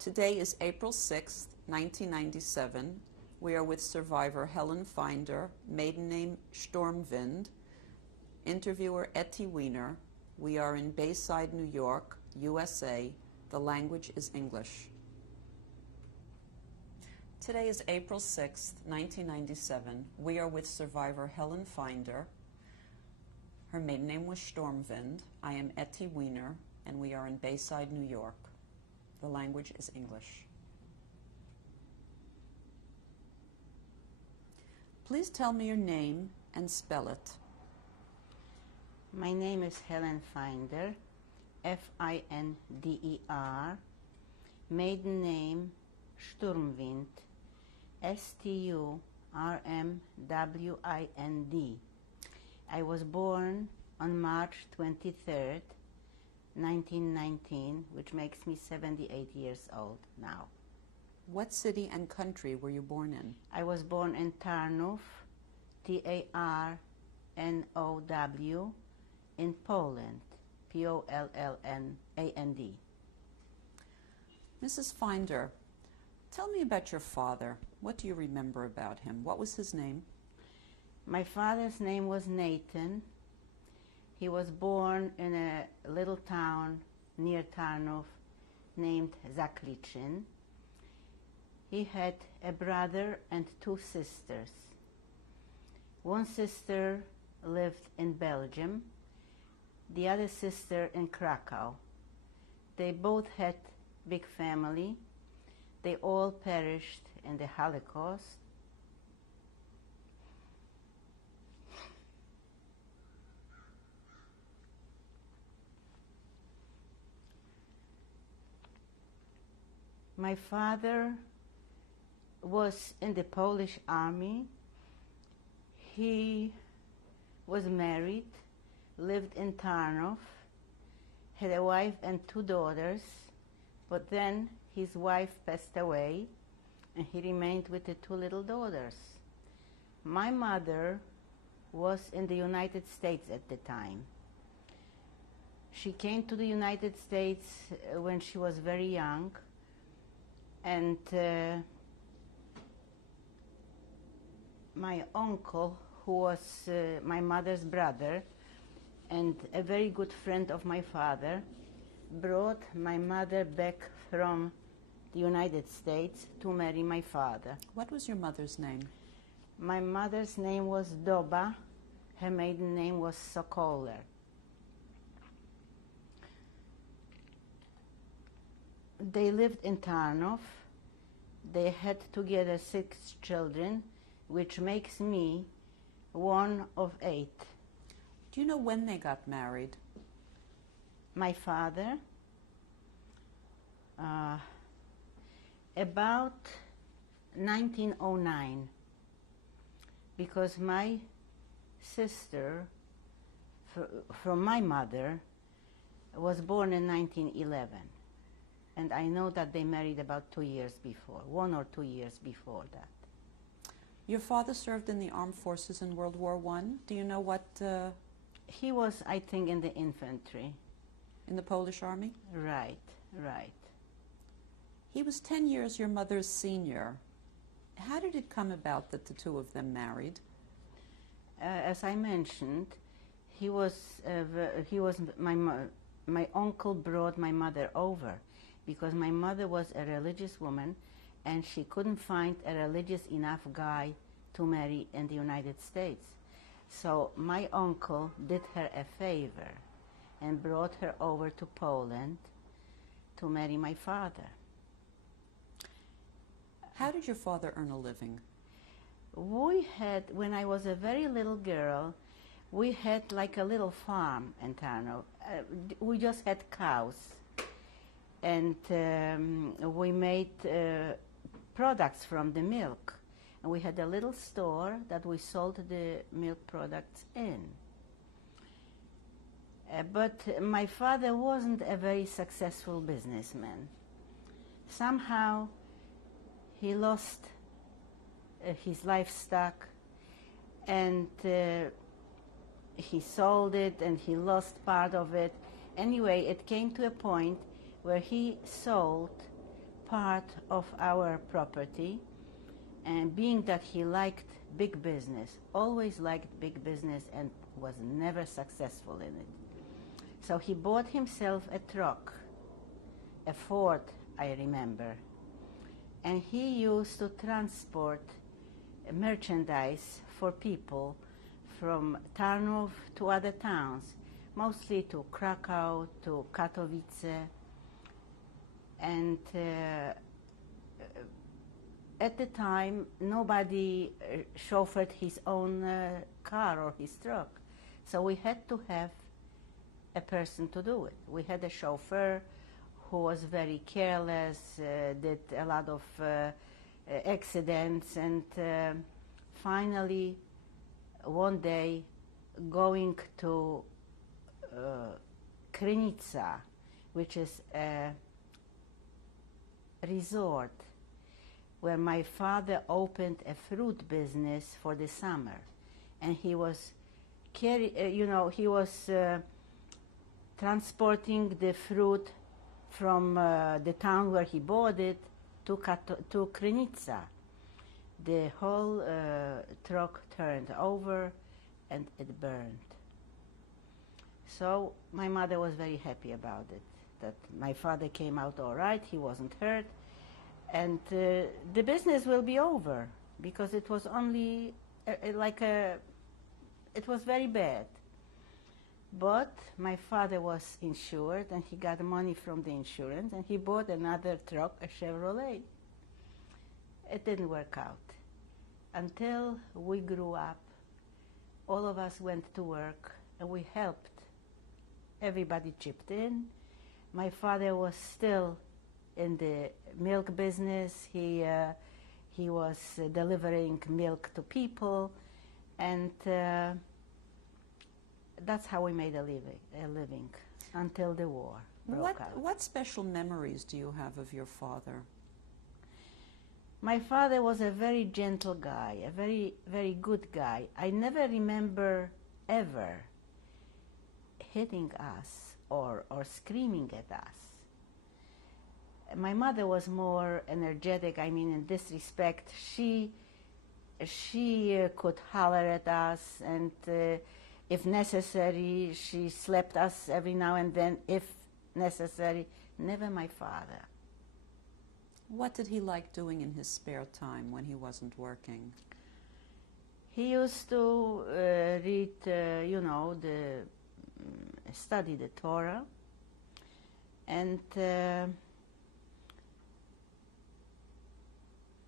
Today is April 6th, 1997. We are with survivor Helen Finder, maiden name Stormwind, interviewer Etty Weiner. We are in Bayside, New York, USA. The language is English. Today is April 6th, 1997. We are with survivor Helen Finder. Her maiden name was Stormwind. I am Etty Weiner, and we are in Bayside, New York. The language is English. Please tell me your name and spell it. My name is Helen Finder, F-I-N-D-E-R. Maiden name Sturmwind, S-T-U-R-M-W-I-N-D. I was born on March 23rd, 1919, which makes me 78 years old now. What city and country were you born in? I was born in Tarnów, T-A-R-N-O-W, in Poland, P-O-L-L-N-A-N-D. Mrs. Finder, tell me about your father. What do you remember about him? What was his name? My father's name was Nathan. He was born in a little town near Tarnów named Zakliczyn. He had a brother and two sisters. One sister lived in Belgium, the other sister in Krakow. They both had big family. They all perished in the Holocaust. My father was in the Polish army. He was married, lived in Tarnów, had a wife and two daughters, but then his wife passed away and he remained with the two little daughters. My mother was in the United States at the time. She came to the United States when she was very young, and my uncle, who was my mother's brother and a very good friend of my father, brought my mother back from the United States to marry my father. What was your mother's name? My mother's name was Doba. Her maiden name was Sokoler. They lived in Tarnów. They had together 6 children, which makes me one of 8. Do you know when they got married? My father, about 1909, because my sister from my mother was born in 1911. And I know that they married about 2 years before, 1 or 2 years before that. Your father served in the armed forces in World War I. Do you know what? He was, I think, in the infantry. In the Polish army? Right, right. He was 10 years your mother's senior. How did it come about that the two of them married? As I mentioned, my uncle brought my mother over because my mother was a religious woman and she couldn't find a religious enough guy to marry in the United States. So my uncle did her a favor and brought her over to Poland to marry my father. How did your father earn a living? We had, when I was a very little girl, we had like a little farm in Tarnów. We just had cows, and we made products from the milk. And we had a little store that we sold the milk products in. But my father wasn't a very successful businessman. Somehow he lost his livestock, and he sold it and he lost part of it. Anyway, it came to a point where he sold part of our property, and being that he liked big business, always liked big business and was never successful in it. So he bought himself a truck, a Ford, I remember, and he used to transport merchandise for people from Tarnów to other towns, mostly to Krakow, to Katowice, and at the time nobody chauffeured his own car or his truck, so we had to have a person to do it. We had a chauffeur who was very careless, did a lot of accidents, and finally one day going to Krynica, which is a resort where my father opened a fruit business for the summer, and he was transporting the fruit from the town where he bought it to Krynica. The whole truck turned over and it burned. So my mother was very happy about it, that my father came out all right, he wasn't hurt, and the business will be over, because it was only it was very bad. But my father was insured, and he got money from the insurance, and he bought another truck, a Chevrolet. It didn't work out. Until we grew up, all of us went to work, and we helped. Everybody chipped in. My father was still in the milk business. He was delivering milk to people, and that's how we made a living until the war broke out. What special memories do you have of your father? My father was a very gentle guy, a very, very good guy. I never remember ever hitting us or screaming at us. My mother was more energetic. I mean, in this respect, she could holler at us, and if necessary, she slapped us every now and then, if necessary. Never my father. What did he like doing in his spare time when he wasn't working? He used to read, study the Torah, and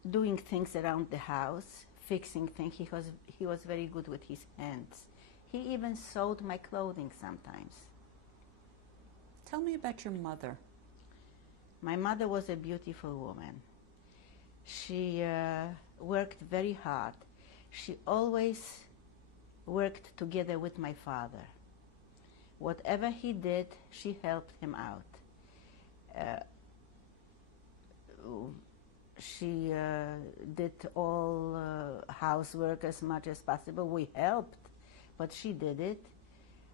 doing things around the house, fixing things. He was very good with his hands. He even sewed my clothing sometimes. Tell me about your mother. My mother was a beautiful woman. She worked very hard. She always worked together with my father. Whatever he did, she helped him out. She did all housework as much as possible. We helped, but she did it.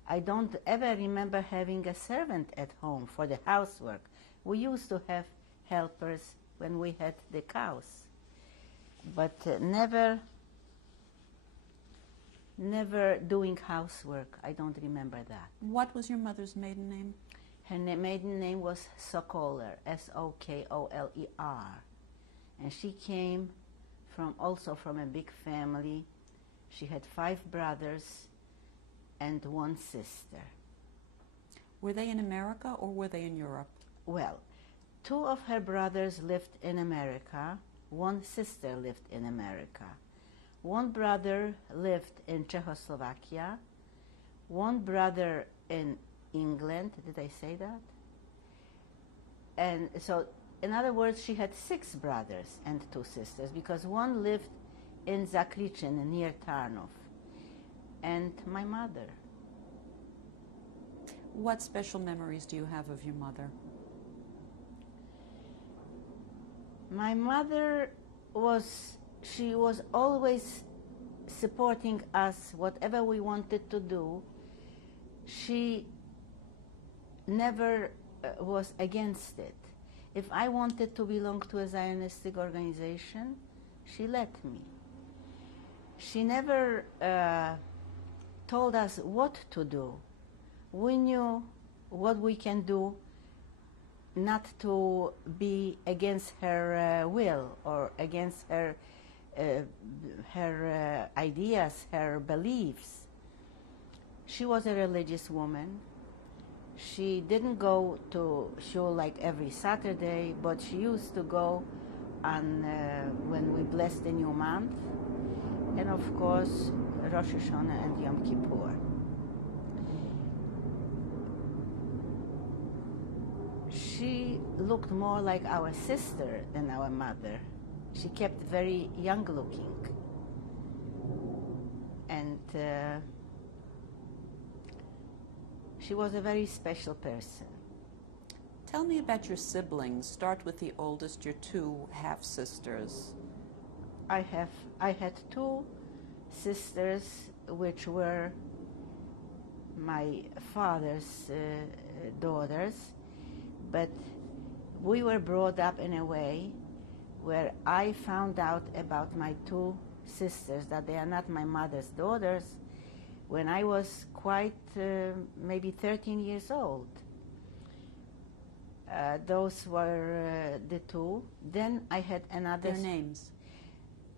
I don't ever remember having a servant at home for the housework. We used to have helpers when we had the cows, but never doing housework. I don't remember that. What was your mother's maiden name? Her maiden name was Sokoler, S-O-K-O-L-E-R. And she came also from a big family. She had 5 brothers and 1 sister. Were they in America or were they in Europe? Well, 2 of her brothers lived in America. 1 sister lived in America. 1 brother lived in Czechoslovakia. 1 brother in England. Did I say that? And so, in other words, she had 6 brothers and 2 sisters, because 1 lived in Zaklichin near Tarnów, and my mother. What special memories do you have of your mother? My mother she was always supporting us, whatever we wanted to do. She never was against it. If I wanted to belong to a Zionistic organization, she let me. She never told us what to do. We knew what we can do, not to be against her will or against her ideas, her beliefs. She was a religious woman. She didn't go to shul like every Saturday, but she used to go on when we blessed the new month, and of course Rosh Hashanah and Yom Kippur. She looked more like our sister than our mother. She kept very young looking, and she was a very special person. Tell me about your siblings. Start with the oldest, your two half-sisters. I had two sisters, which were my father's daughters, but we were brought up in a way where I found out about my two sisters, that they are not my mother's daughters, when I was quite maybe 13 years old. Those were the two. Then I had another. Their names?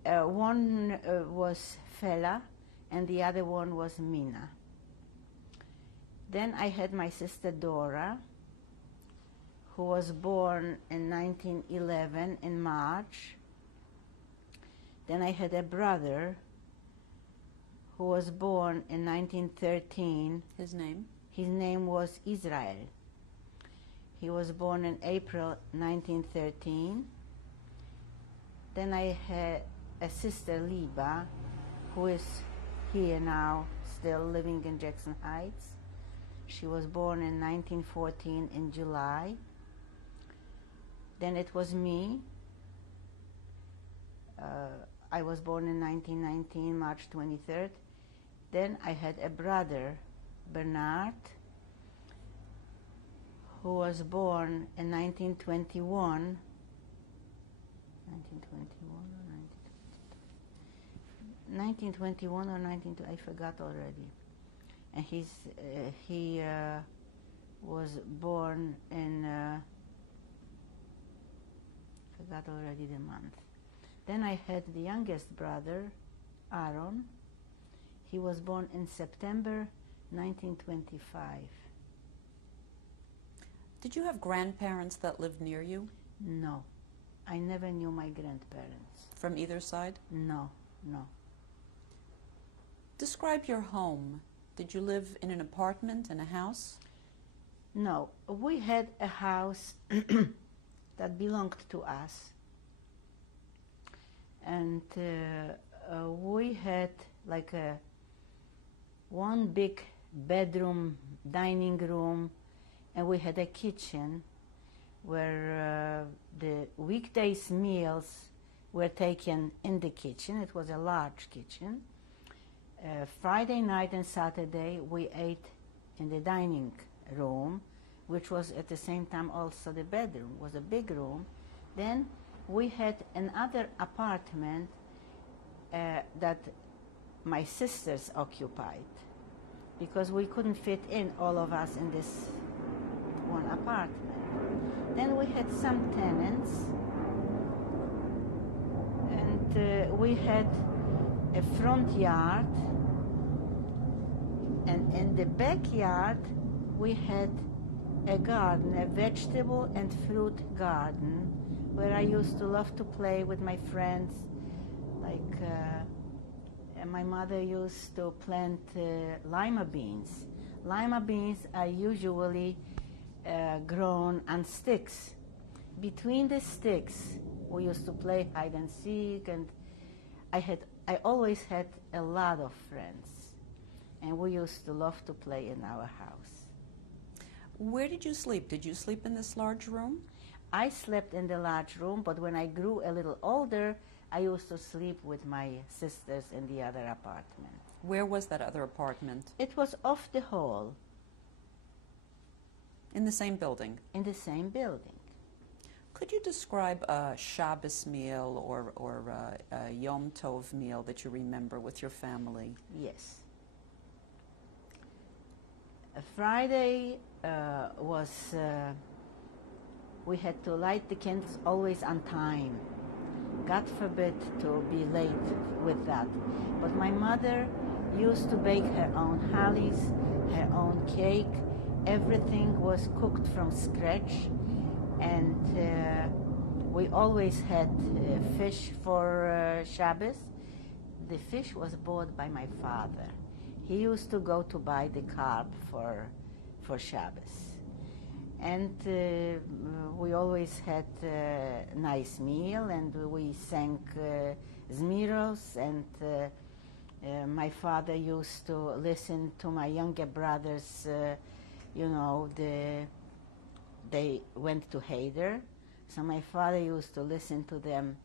One was Fela, and the other one was Mina. Then I had my sister Dora, who was born in 1911 in March. Then I had a brother who was born in 1913. His name? His name was Israel. He was born in April 1913. Then I had a sister, Liba, who is here now, still living in Jackson Heights. She was born in 1914 in July. Then it was me. I was born in 1919, March 23rd. Then I had a brother, Bernard, who was born in 1921. 1921 or 1920, I forgot already. And he was born in, forgot already the month. Then I had the youngest brother, Aaron. He was born in September 1925. Did you have grandparents that lived near you? No, I never knew my grandparents. From either side? No, no. Describe your home. Did you live in an apartment, in a house? No, we had a house that belonged to us. And we had like one big bedroom, dining room, and we had a kitchen where the weekdays meals were taken in the kitchen. It was a large kitchen. Friday night and Saturday we ate in the dining room, which was at the same time also the bedroom. It was a big room. Then we had another apartment that my sisters occupied, because we couldn't fit in all of us in this one apartment. Then we had some tenants, and we had a front yard, and in the backyard we had a garden, a vegetable and fruit garden, where I used to love to play with my friends. Like my mother used to plant lima beans. Lima beans are usually grown on sticks. Between the sticks we used to play hide and seek, and I always had a lot of friends, and we used to love to play in our house. Where did you sleep? Did you sleep in this large room? I slept in the large room, but when I grew a little older, I used to sleep with my sisters in the other apartment. Where was that other apartment? It was off the hall. In the same building? In the same building. Could you describe a Shabbos meal or a Yom Tov meal that you remember with your family? Yes. Friday was, we had to light the candles always on time. God forbid to be late with that. But my mother used to bake her own hollies, her own cake. Everything was cooked from scratch. And we always had fish for Shabbos. The fish was bought by my father. He used to go to buy the carp for Shabbos. And we always had a nice meal, and we sang Zmiros, and my father used to listen to my younger brothers, they went to Heder, so my father used to listen to them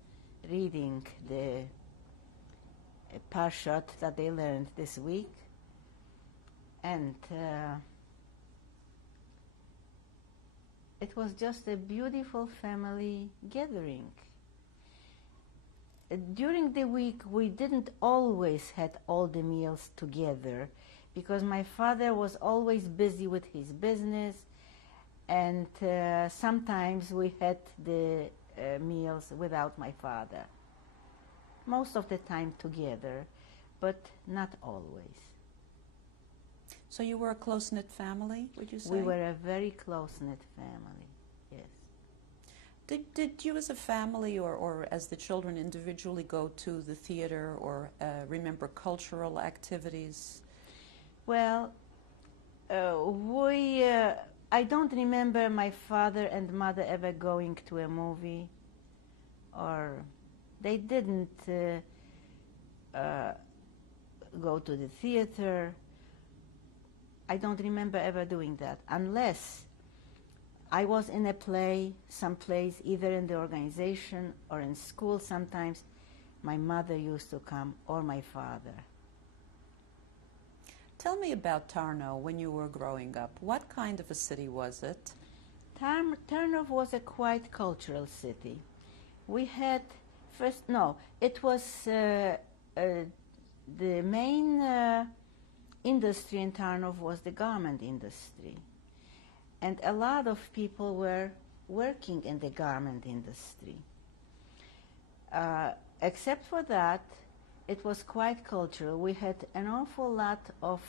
reading the parshot that they learned this week. And it was just a beautiful family gathering. During the week, we didn't always had all the meals together because my father was always busy with his business, and sometimes we had the meals without my father. Most of the time together, but not always. So you were a close-knit family, would you say? We were a very close-knit family, yes. Did you as a family or as the children individually go to the theater or remember cultural activities? Well, I don't remember my father and mother ever going to a movie, or they didn't go to the theater. I don't remember ever doing that, unless I was in a play, someplace, either in the organization or in school sometimes. My mother used to come, or my father. Tell me about Tarnow when you were growing up. What kind of a city was it? Tarnow was a quite cultural city. We had it was the main industry in Tarnow was the garment industry. And a lot of people were working in the garment industry. Except for that, it was quite cultural. We had an awful lot of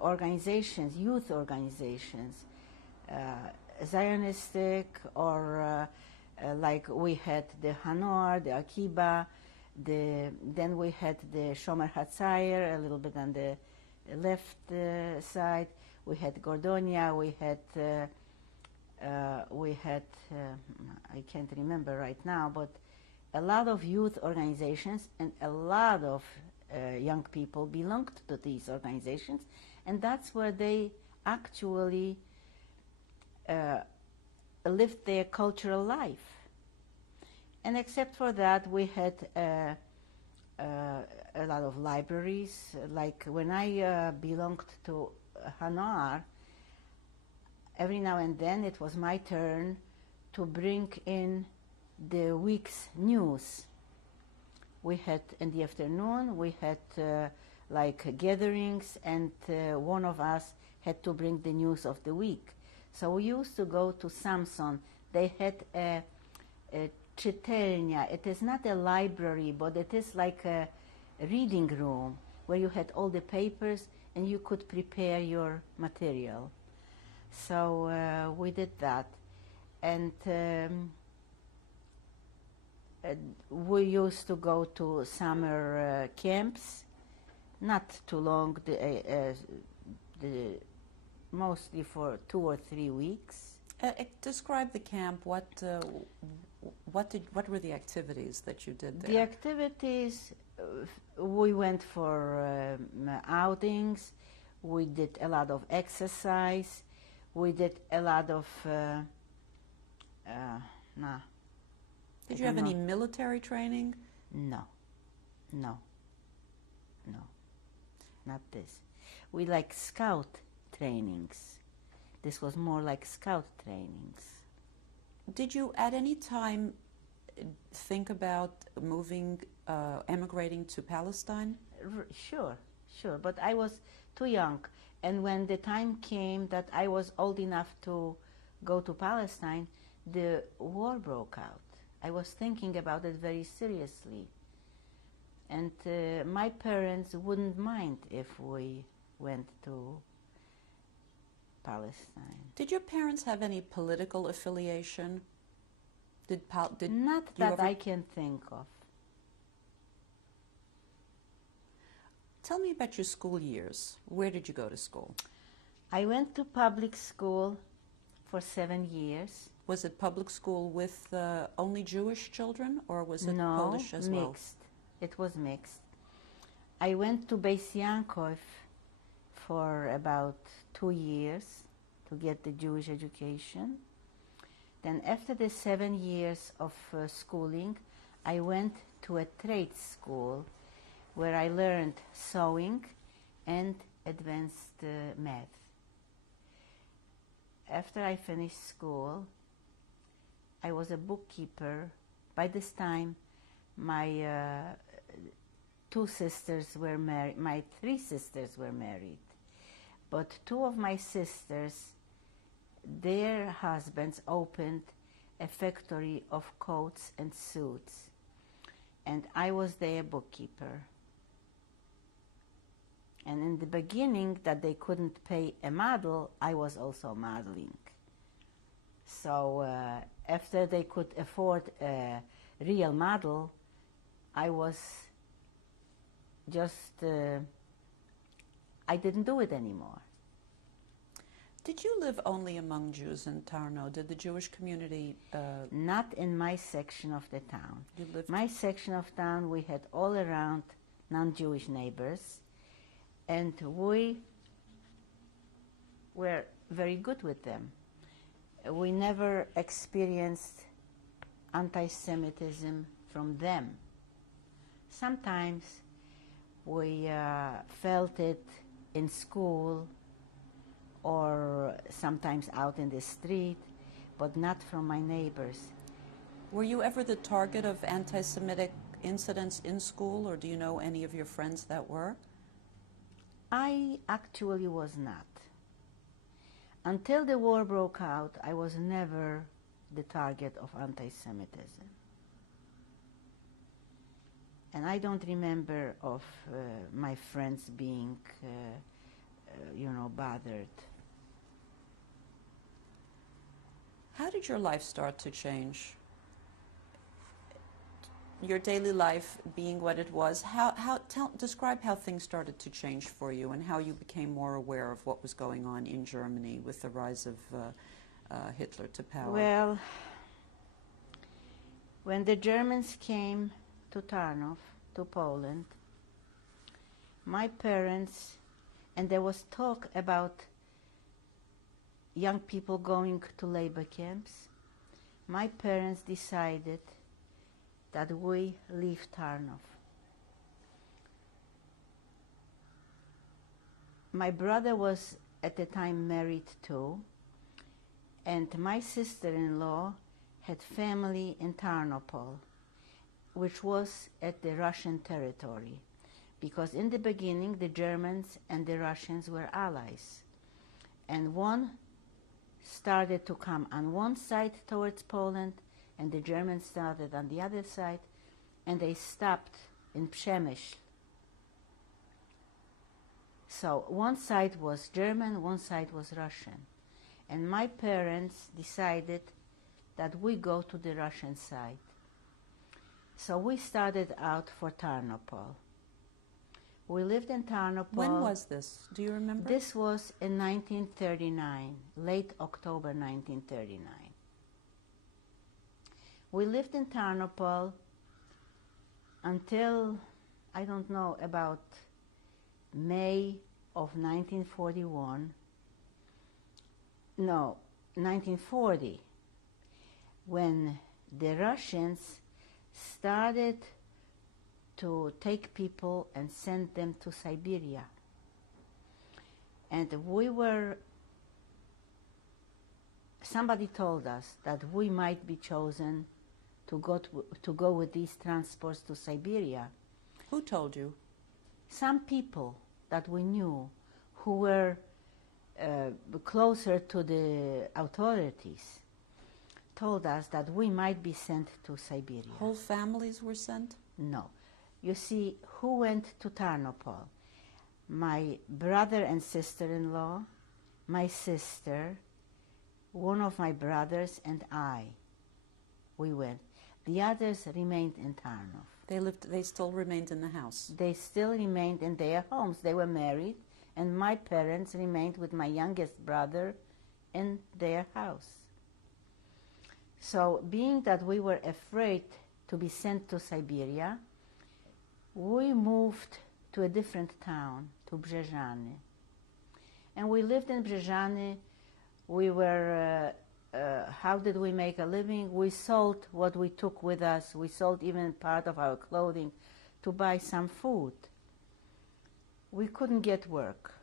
organizations, youth organizations, Zionistic, or like we had the Hanor, the Akiba, then we had the Shomer Hatzair, a little bit on the left side. We had Gordonia, we had I can't remember right now, but a lot of youth organizations, and a lot of young people belonged to these organizations, and that's where they actually lived their cultural life. And except for that, we had a lot of libraries. Like when I belonged to Hanar, every now and then it was my turn to bring in the week's news. We had, in the afternoon, we had like gatherings, and one of us had to bring the news of the week. So we used to go to Samson. They had a czytelnia. It is not a library, but it is like a reading room where you had all the papers and you could prepare your material. So we did that. And we used to go to summer camps, not too long, mostly for 2 or 3 weeks. Describe the camp. What were the activities that you did there? The activities, we went for outings. We did a lot of exercise. We did a lot of Did you have any military training? No, not this. We like scout trainings. This was more like scout trainings. Did you at any time think about moving, emigrating to Palestine? Sure, sure, but I was too young. And when the time came that I was old enough to go to Palestine, the war broke out. I was thinking about it very seriously. And my parents wouldn't mind if we went to Palestine. Did your parents have any political affiliation? Not that I can think of. Tell me about your school years. Where did you go to school? I went to public school for 7 years. Was it public school with only Jewish children, or was it Polish as well? No, mixed. It was mixed. I went to Beis Yankov for about 2 years to get the Jewish education. Then after the 7 years of schooling, I went to a trade school where I learned sewing and advanced math. After I finished school, I was a bookkeeper. By this time, my two sisters were married. My 3 sisters were married, but 2 of my sisters, their husbands opened a factory of coats and suits, and I was their bookkeeper. And in the beginning, that they couldn't pay a model, I was also modeling. So after they could afford a real model, I was just, I didn't do it anymore. Did you live only among Jews in Tarnow? Did the Jewish community... Not in my section of the town. You lived... My section of town, we had all around non-Jewish neighbors, and we were very good with them. We never experienced anti-Semitism from them. Sometimes we felt it in school or sometimes out in the street, but not from my neighbors. Were you ever the target of anti-Semitic incidents in school, or do you know any of your friends that were? I actually was not. Until the war broke out, I was never the target of anti-Semitism. And I don't remember of my friends being, bothered. How did your life start to change? Your daily life being what it was, describe how things started to change for you and how you became more aware of what was going on in Germany with the rise of Hitler to power. Well, when the Germans came to Tarnow, to Poland, my parents, and there was talk about young people going to labor camps, my parents decided that we leave Tarnow. My brother was at the time married too, and my sister-in-law had family in Tarnopol, which was at the Russian territory, because in the beginning the Germans and the Russians were allies, and one started to come on one side towards Poland, and the Germans started on the other side, and they stopped in Przemyśl. So one side was German, one side was Russian. And my parents decided that we go to the Russian side. So we started out for Tarnopol. We lived in Tarnopol. When was this? Do you remember? This was in 1939, late October 1939. We lived in Tarnopol until, I don't know, about May of 1941. No, 1940, when the Russians started to take people and send them to Siberia. And we were somebody told us that we might be chosen to go with these transports to Siberia. Who told you? Some people that we knew who were closer to the authorities told us that we might be sent to Siberia. Whole families were sent? No. You see, who went to Tarnopol? My brother and sister-in-law, my sister, one of my brothers, and I. We went. The others remained in Tarnov. They still remained in the house? They still remained in their homes. They were married, and my parents remained with my youngest brother in their house. So, being that we were afraid to be sent to Siberia, we moved to a different town, to Brzeżany. And we lived in Brzeżany. We were, how did we make a living? We sold what we took with us. We sold even part of our clothing to buy some food. We couldn't get work.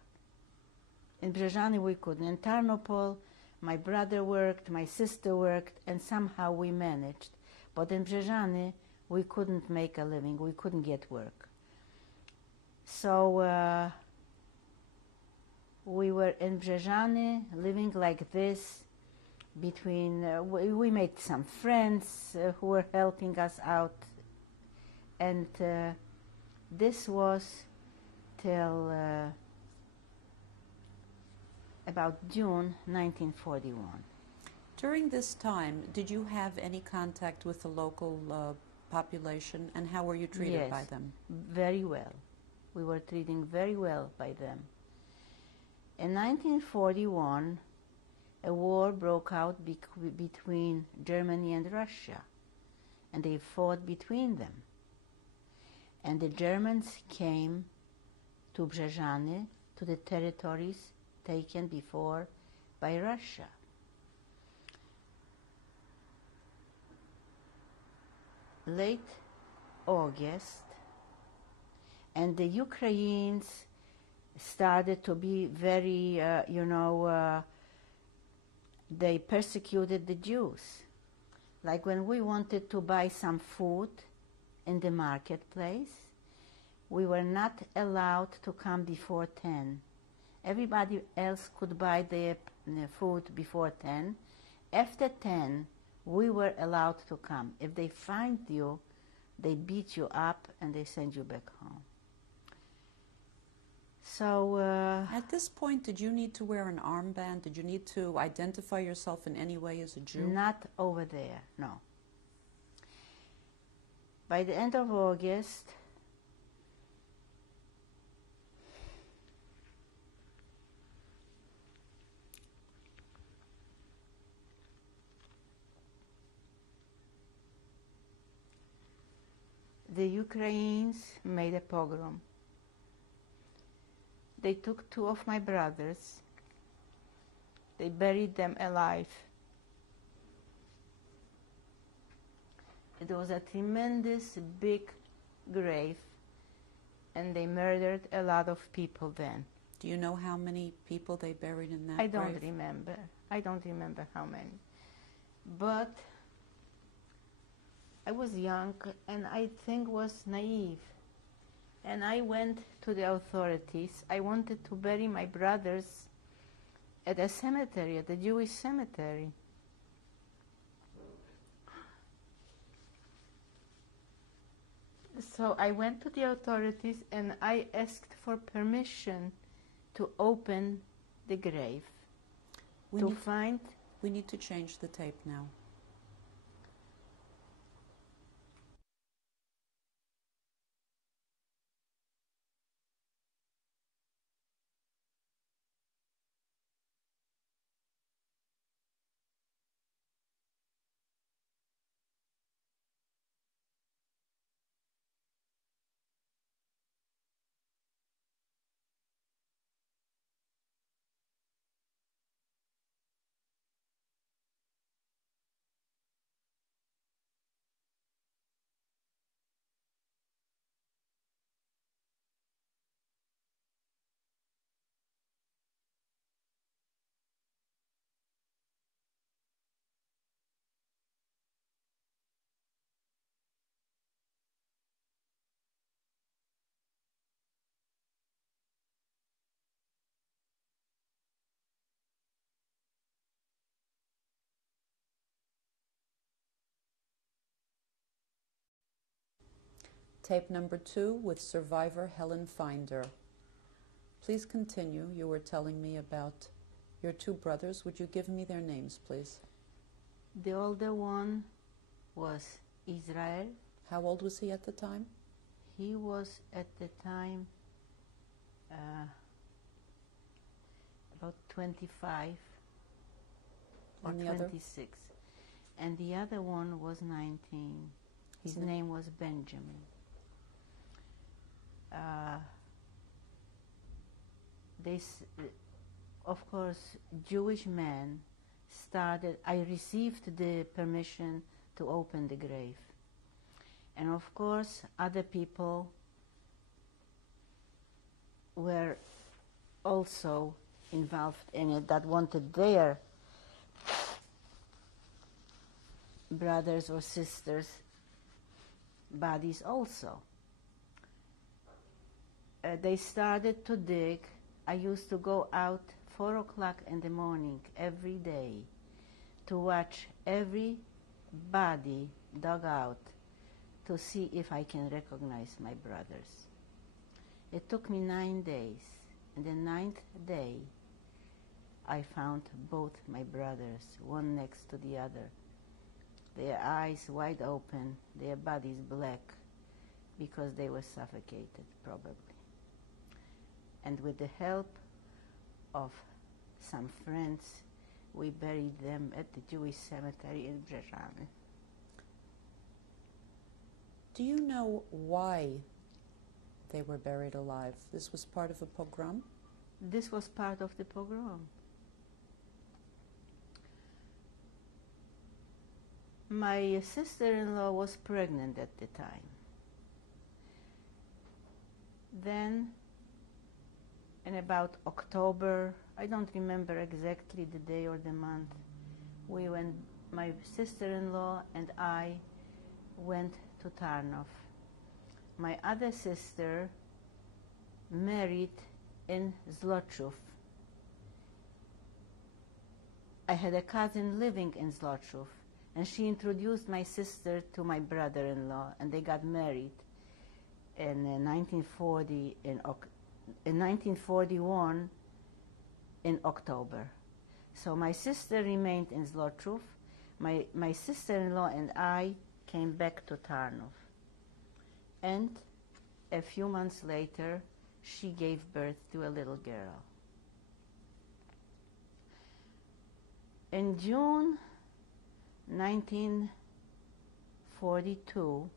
In Brzeżany we couldn't. In Tarnopol, my brother worked, my sister worked, and somehow we managed. But in Brzeżany, we couldn't make a living. We couldn't get work. So we were in Brzeżany, living like this. We made some friends who were helping us out. And this was till about June 1941. During this time, did you have any contact with the local population, and how were you treated by them? Very well. We were treated very well by them. In 1941, a war broke out between Germany and Russia, and they fought between them. And the Germans came to Brzeżany, to the territories taken before by Russia. Late August, and the Ukrainians started to be very, they persecuted the Jews. Like when we wanted to buy some food in the marketplace, we were not allowed to come before 10. Everybody else could buy their food before 10. After 10, we were allowed to come. If they find you, they beat you up and they send you back home. So at this point, did you need to wear an armband? Did you need to identify yourself in any way as a Jew? Not over there, no. By the end of August, the Ukrainians made a pogrom. They took two of my brothers. They buried them alive. It was a tremendous big grave, and they murdered a lot of people then. Do you know how many people they buried in that grave? I don't remember. I don't remember how many. But I was young and I think was naive. And I went to the authorities. I wanted to bury my brothers at a cemetery, at the Jewish cemetery. So I went to the authorities and I asked for permission to open the grave. We need to change the tape now. Tape number 2 with survivor Helen Finder. Please continue. You were telling me about your 2 brothers. Would you give me their names, please? The older one was Israel. How old was he at the time? He was at the time about 25 or And the 26. And the other one was 19. His name was Benjamin. Of course, Jewish men started, I received the permission to open the grave. And of course, other people were also involved in it that wanted their brothers or sisters' bodies also. They started to dig. I used to go out 4 o'clock in the morning every day to watch every body dug out to see if I can recognize my brothers. It took me 9 days. And the 9th day, I found both my brothers, one next to the other. Their eyes wide open, their bodies black, because they were suffocated, probably. And with the help of some friends, we buried them at the Jewish cemetery in Brzeżany. Do you know why they were buried alive? This was part of a pogrom? This was part of the pogrom. My sister-in-law was pregnant at the time. Then, in about October, I don't remember exactly the day or the month, we went, my sister-in-law and I went to Tarnów. My other sister married in Zloczów. I had a cousin living in Zloczów, and she introduced my sister to my brother-in-law, and they got married in 1940 in 1941 in October. So my sister remained in Zloczów. My sister-in-law and I came back to Tarnów. And a few months later, she gave birth to a little girl. In June 1942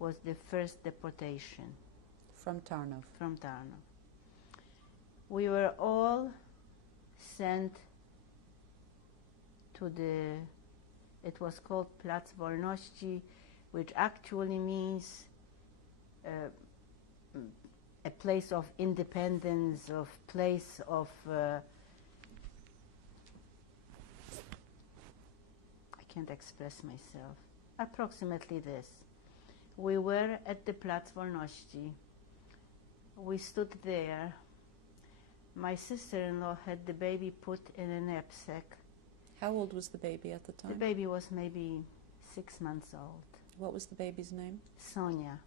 was the first deportation. From Tarnów. From Tarnów. We were all sent to it was called Plac Wolności, which actually means a place of independence, of place of I can't express myself. Approximately this. We were at the Plac Wolności. We stood there. My sister-in-law had the baby put in a knapsack. How old was the baby at the time? The baby was maybe 6 months old. What was the baby's name? Sonia.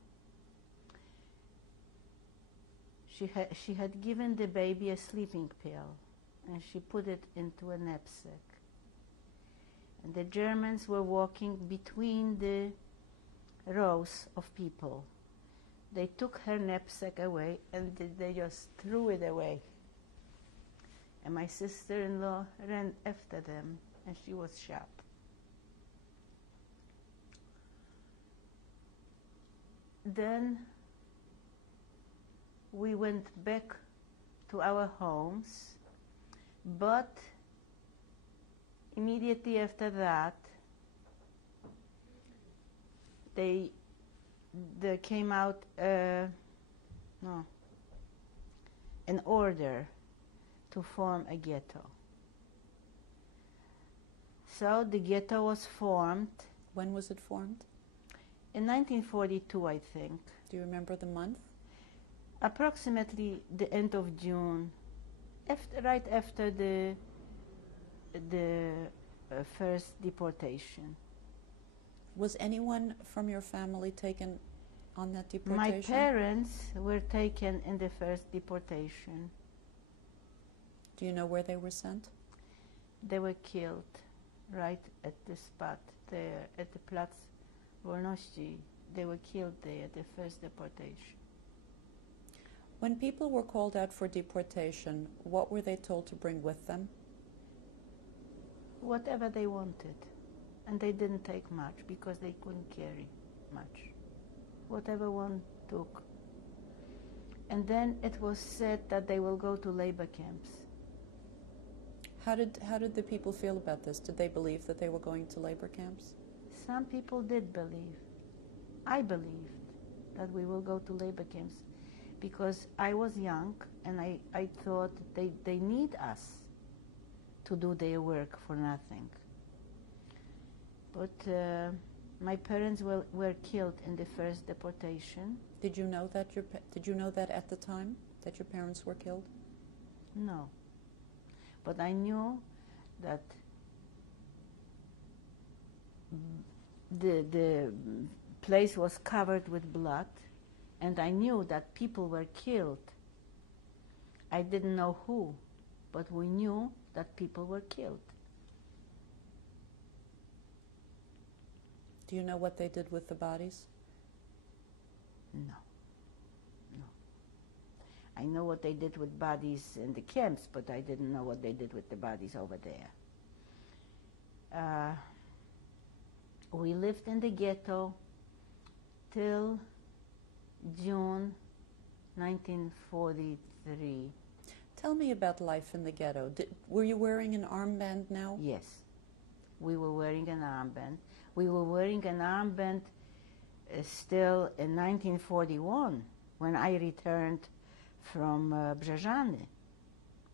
She had given the baby a sleeping pill, and she put it into a knapsack. And the Germans were walking between the rows of people. They took her knapsack away, and they just threw it away. And my sister-in-law ran after them, and she was shot. Then we went back to our homes, but immediately after that, there came out an order to form a ghetto. So the ghetto was formed. When was it formed? In 1942, I think. Do you remember the month? Approximately the end of June, right after the first deportation. Was anyone from your family taken on that My deportation? parents were taken in the first deportation. Do you know where they were sent? They were killed right at the spot there at the Platz Wolności. They were killed there at the first deportation. When people were called out for deportation, what were they told to bring with them? Whatever they wanted. And they didn't take much because they couldn't carry much. Whatever one took. And then it was said that they will go to labor camps. How did the people feel about this? Did they believe that they were going to labor camps? Some people did believe. I believed that we will go to labor camps because I was young and I thought they need us to do their work for nothing. But my parents were killed in the first deportation. Did you know that at the time that your parents were killed? No. But I knew that the place was covered with blood, and I knew that people were killed. I didn't know who, but we knew that people were killed. Do you know what they did with the bodies? No. I know what they did with bodies in the camps, but I didn't know what they did with the bodies over there. We lived in the ghetto till June 1943. Tell me about life in the ghetto. Were you wearing an armband now? Yes, we were wearing an armband. We were wearing an armband still in 1941 when I returned from Brzeżany.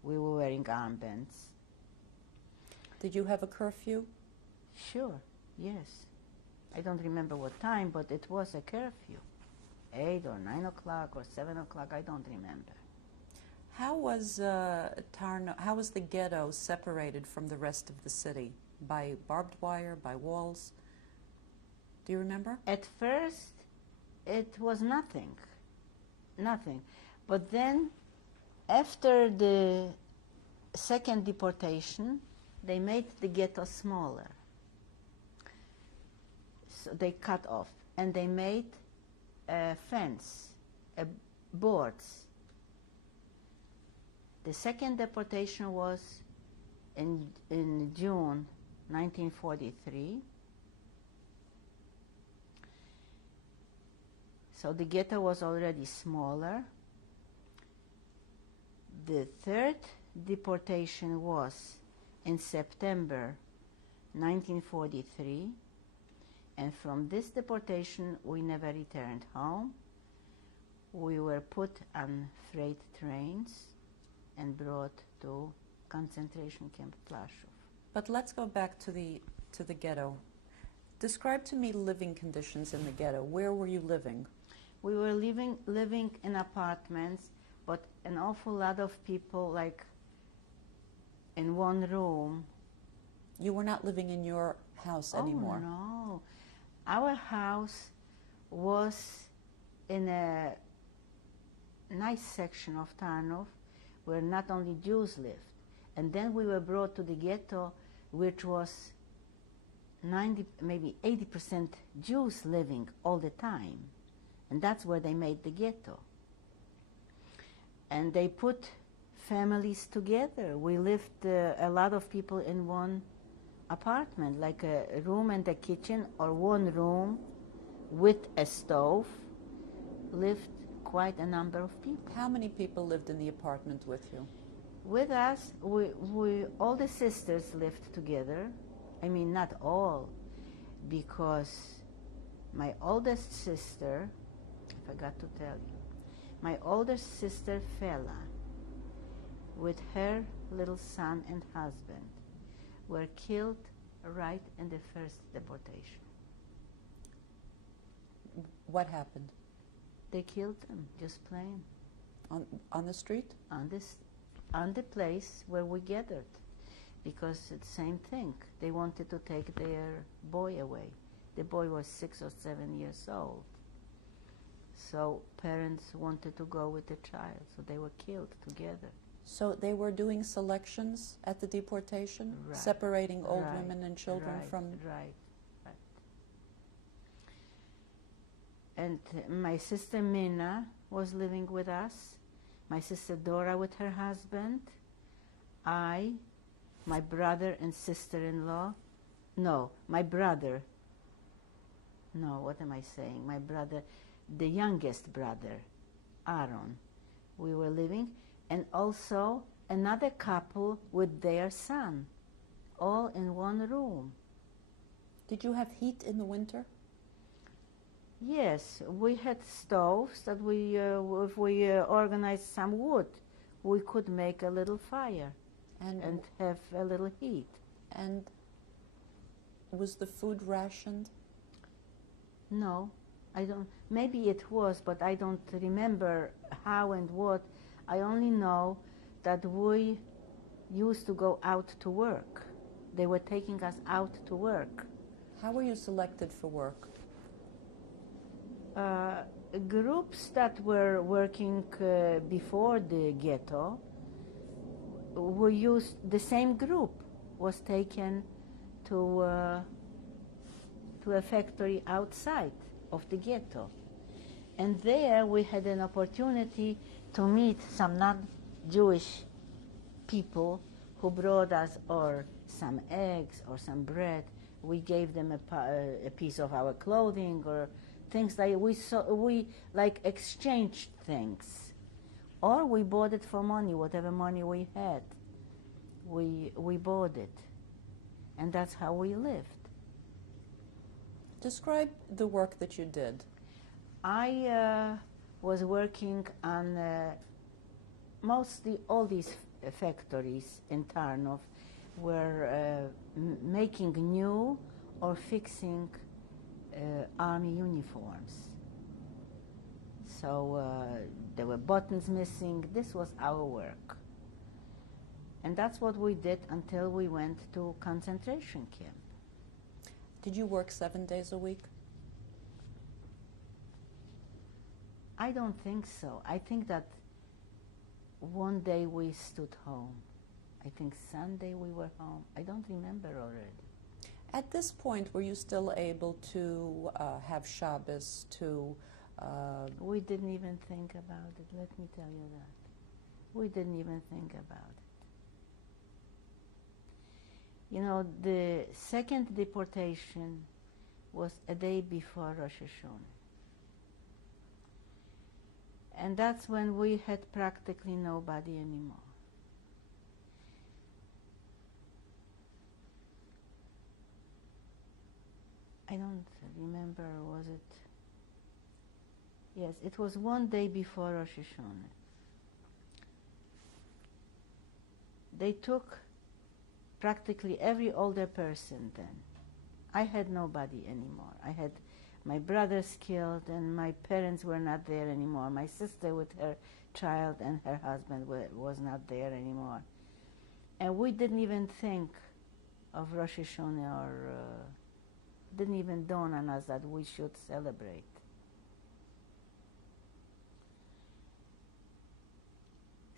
We were wearing armbands. Did you have a curfew? Sure, yes. I don't remember what time, but it was a curfew. 8 or 9 o'clock or 7 o'clock, I don't remember. How was Tarnow? How was the ghetto separated from the rest of the city? By barbed wire, by walls? Do you remember? At first, it was nothing. But then, after the second deportation, they made the ghetto smaller. So they cut off, and they made a fence, boards. The second deportation was in June 1943. So the ghetto was already smaller. The third deportation was in September 1943, and from this deportation we never returned home. We were put on freight trains and brought to concentration camp Plaszów. But let's go back to the ghetto. Describe to me living conditions in the ghetto. Where were you living? We were living in apartments, but an awful lot of people, like in one room. You were not living in your house anymore. Oh, no. Our house was in a nice section of Tarnów where not only Jews lived. And then we were brought to the ghetto, which was 90, maybe 80% Jews living all the time. And that's where they made the ghetto. And they put families together. We lived, a lot of people in one apartment, like a room and a kitchen, or one room with a stove, lived quite a number of people. How many people lived in the apartment with you? With us, all the sisters lived together. I mean, not all, because my oldest sister, I forgot to tell you, my oldest sister, Fela, with her little son and husband, were killed right in the first deportation. What happened? They killed them, just plain. On the street? On the place where we gathered, because it's the same thing. They wanted to take their boy away. The boy was 6 or 7 years old. So parents wanted to go with the child, so they were killed together. So they were doing selections at the deportation, Right. separating old Right. women and children Right. from... Right. And my sister Minna was living with us, my sister Dora with her husband, I, my brother and sister-in-law, my brother, what am I saying? My brother, the youngest brother, Aaron, we were living, and also another couple with their son, all in one room. Did you have heat in the winter? Yes, we had stoves that if we organized some wood, we could make a little fire and have a little heat. And was the food rationed? No, I don't. Maybe it was, but I don't remember how and what. I only know that we used to go out to work. They were taking us out to work. How were you selected for work? Groups that were working before the ghetto, the same group was taken to a factory outside of the ghetto. And there we had an opportunity to meet some non-Jewish people who brought us or some eggs or some bread. We gave them a piece of our clothing or things like we like exchanged things, or we bought it for money. Whatever money we had, we bought it, and that's how we lived. Describe the work that you did. I was working on mostly all these factories in Tarnów were making new or fixing army uniforms. So there were buttons missing. This was our work. And that's what we did until we went to concentration camp. Did you work 7 days a week? I don't think so. I think that one day we stood home. I think Sunday we were home. I don't remember already. At this point, were you still able to have Shabbos, to... We didn't even think about it, let me tell you that. We didn't even think about it. You know, the second deportation was a day before Rosh Hashanah. And that's when we had practically nobody anymore. I don't remember, was it? Yes, it was one day before Rosh Hashanah. They took practically every older person then. I had nobody anymore. I had my brothers killed and my parents were not there anymore. My sister with her child and her husband was not there anymore. And we didn't even think of Rosh Hashanah or didn't even dawn on us that we should celebrate.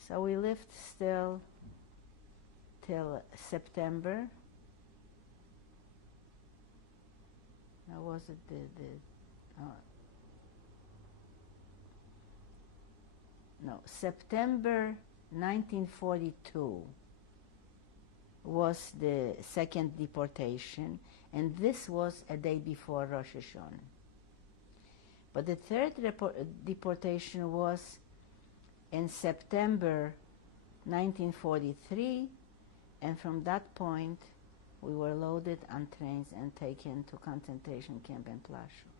So we lived still till September. Now was it September 1942 was the second deportation, and this was a day before Rosh Hashanah. But the third deportation was in September 1943, and from that point we were loaded on trains and taken to concentration camp in Plaszow.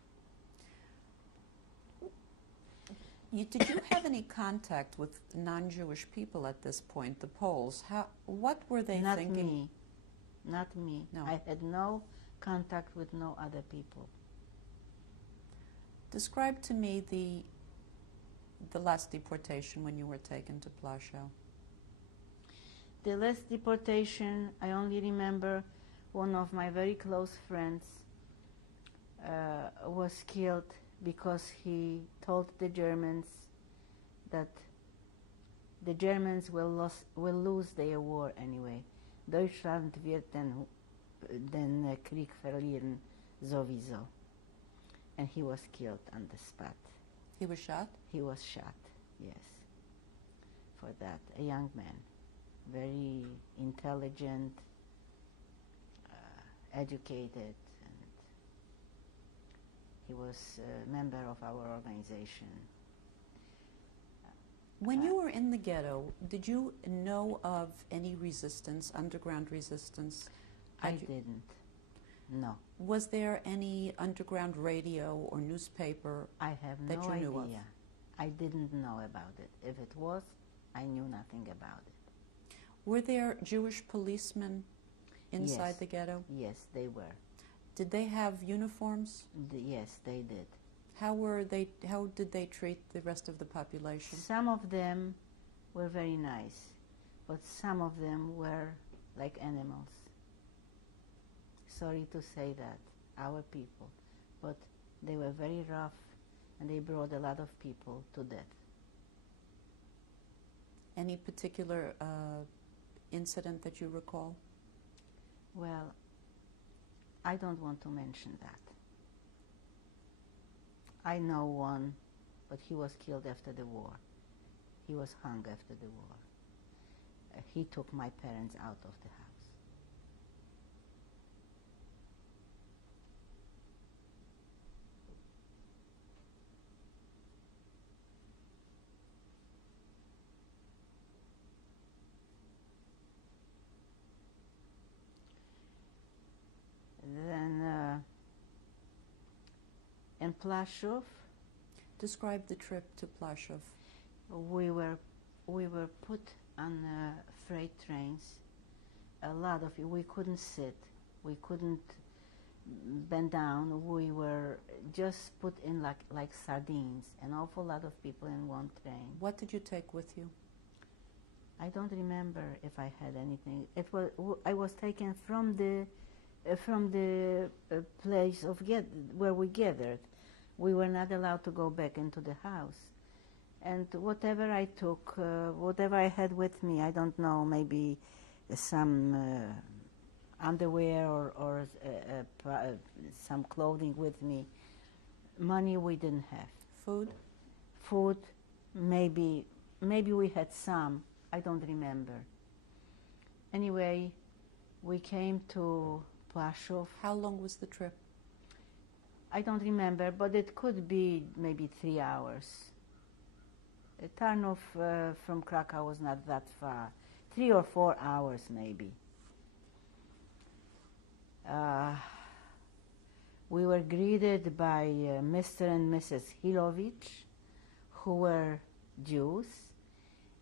Did you have any contact with non-Jewish people at this point, the Poles? What were they thinking? Not me. No. I had no contact with no other people. Describe to me the last deportation when you were taken to Plaszow. The last deportation, I only remember one of my very close friends was killed because he told the Germans that the Germans will lose their war anyway. Deutschland wird den Krieg verlieren sowieso. And he was killed on the spot. He was shot? He was shot, yes, for that. A young man, very intelligent, educated, and he was a member of our organization. When you were in the ghetto, did you know of any resistance, underground resistance? I didn't, no. Was there any underground radio or newspaper I have that no you idea. knew of? I didn't know about it. If it was, I knew nothing about it. Were there Jewish policemen inside Yes. the ghetto? Yes, they were. Did they have uniforms? Yes, they did. How did they treat the rest of the population? Some of them were very nice, but some of them were like animals. Sorry to say that, our people, but they were very rough and they brought a lot of people to death. Any particular incident that you recall? Well, I don't want to mention that. I know one, but he was killed after the war. He was hung after the war. He took my parents out of the house. Then in Plaszow, Describe the trip to Plaszow. we were put on freight trains. A lot of it. We couldn't sit. We couldn't bend down. We were just put in like sardines. An awful lot of people in one train. What did you take with you? I don't remember if I had anything. I was taken from the place of where we gathered. We were not allowed to go back into the house. And whatever I took, whatever I had with me, I don't know, maybe some underwear or some clothing with me. Money we didn't have. Food? Food, maybe we had some. I don't remember. Anyway, we came to Plaszow. How long was the trip? I don't remember, but it could be maybe 3 hours. Tarnów from Krakow was not that far. 3 or 4 hours maybe. We were greeted by Mr. and Mrs. Hilowicz, who were Jews,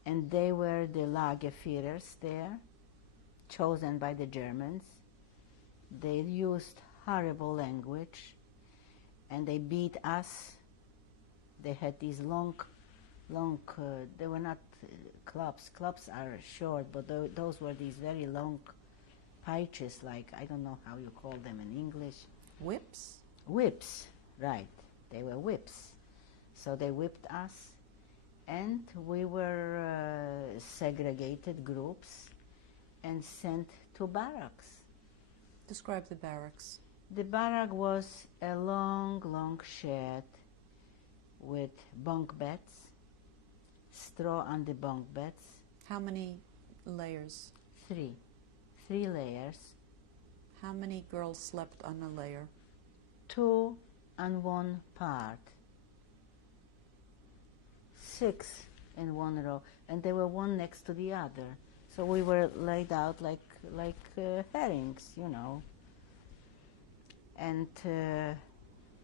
and they were the Lagerführers there, chosen by the Germans. They used horrible language, and they beat us. They had these long, they were not clubs. Clubs are short, but those were these very long paiches, like, I don't know how you call them in English. Whips? Whips, right. They were whips. So they whipped us, and we were segregated groups and sent to barracks. Describe the barracks. The barrack was a long shed with bunk beds, straw on the bunk beds. How many layers? 3 layers. How many girls slept on a layer? 2 on one part. 6 in one row, and they were one next to the other. So we were laid out like herrings, you know. And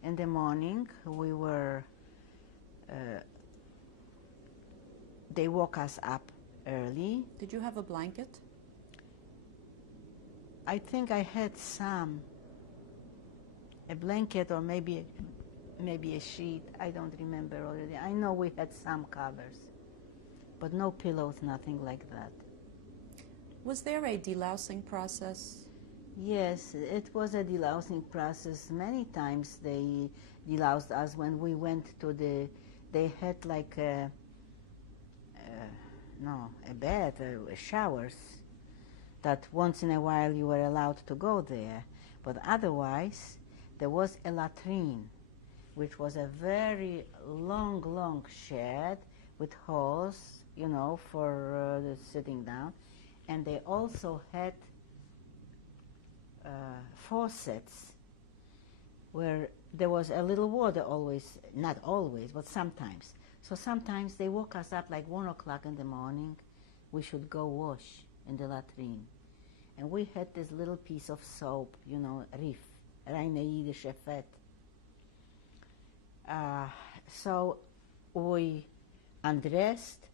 in the morning, we were. They woke us up early. Did you have a blanket? I think I had a blanket or maybe a sheet. I don't remember already. I know we had some covers, but no pillows, nothing like that. Was there a delousing process? Yes, it was a delousing process. Many times they deloused us when we went to they had like a bed, showers, that once in a while you were allowed to go there. But otherwise, there was a latrine, which was a very long shed with holes, for sitting down. And they also had faucets where there was a little water always, not always, but sometimes. So sometimes they woke us up like 1 o'clock in the morning. We should go wash in the latrine. And we had this little piece of soap, Rif, reine Jiddische Fett. So we undressed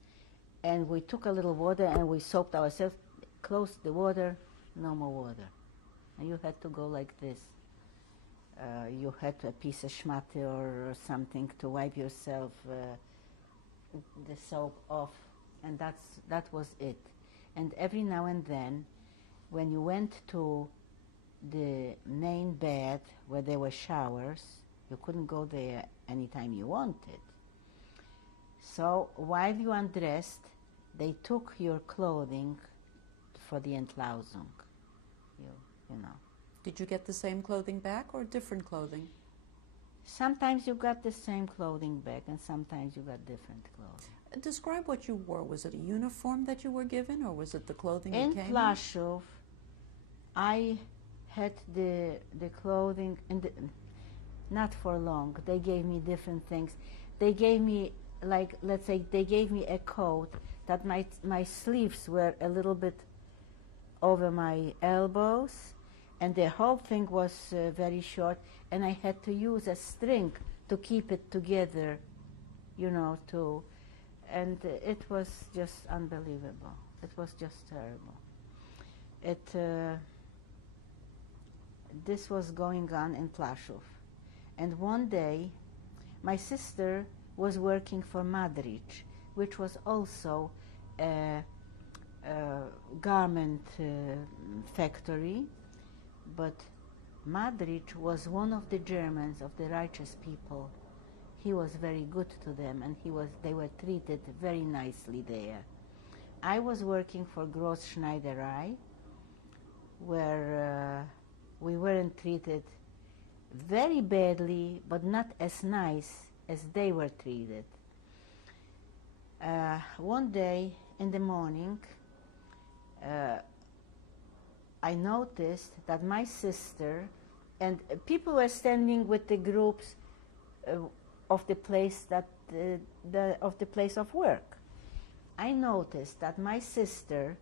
and we took a little water and we soaped ourselves, closed the water, no more water. And you had to go like this. You had a piece of schmatte or something to wipe yourself the soap off, and that was it. And every now and then, when you went to the main bed where there were showers, you couldn't go there anytime you wanted. So while you undressed, they took your clothing for the Entlausung. You know. Did you get the same clothing back or different clothing? Sometimes you got the same clothing back, and sometimes you got different clothing. Describe what you wore. Was it a uniform that you were given, or was it the clothing you came in? In Plaszów, I had the clothing, not for long. They gave me different things. They gave me, like, let's say, they gave me a coat that my sleeves were a little bit over my elbows, and the whole thing was very short, and I had to use a string to keep it together, and it was just unbelievable. It was just terrible. This was going on in Plaszów. And one day, my sister was working for Madrich, which was also a garment factory, but Madrich was one of the Germans, of the righteous people. He was very good to them, and they were treated very nicely there. I was working for Großschneiderei, where we weren't treated very badly, but not as nice as they were treated. One day in the morning, I noticed that my sister, and people were standing with the groups of the place of the place of work. I noticed that my sister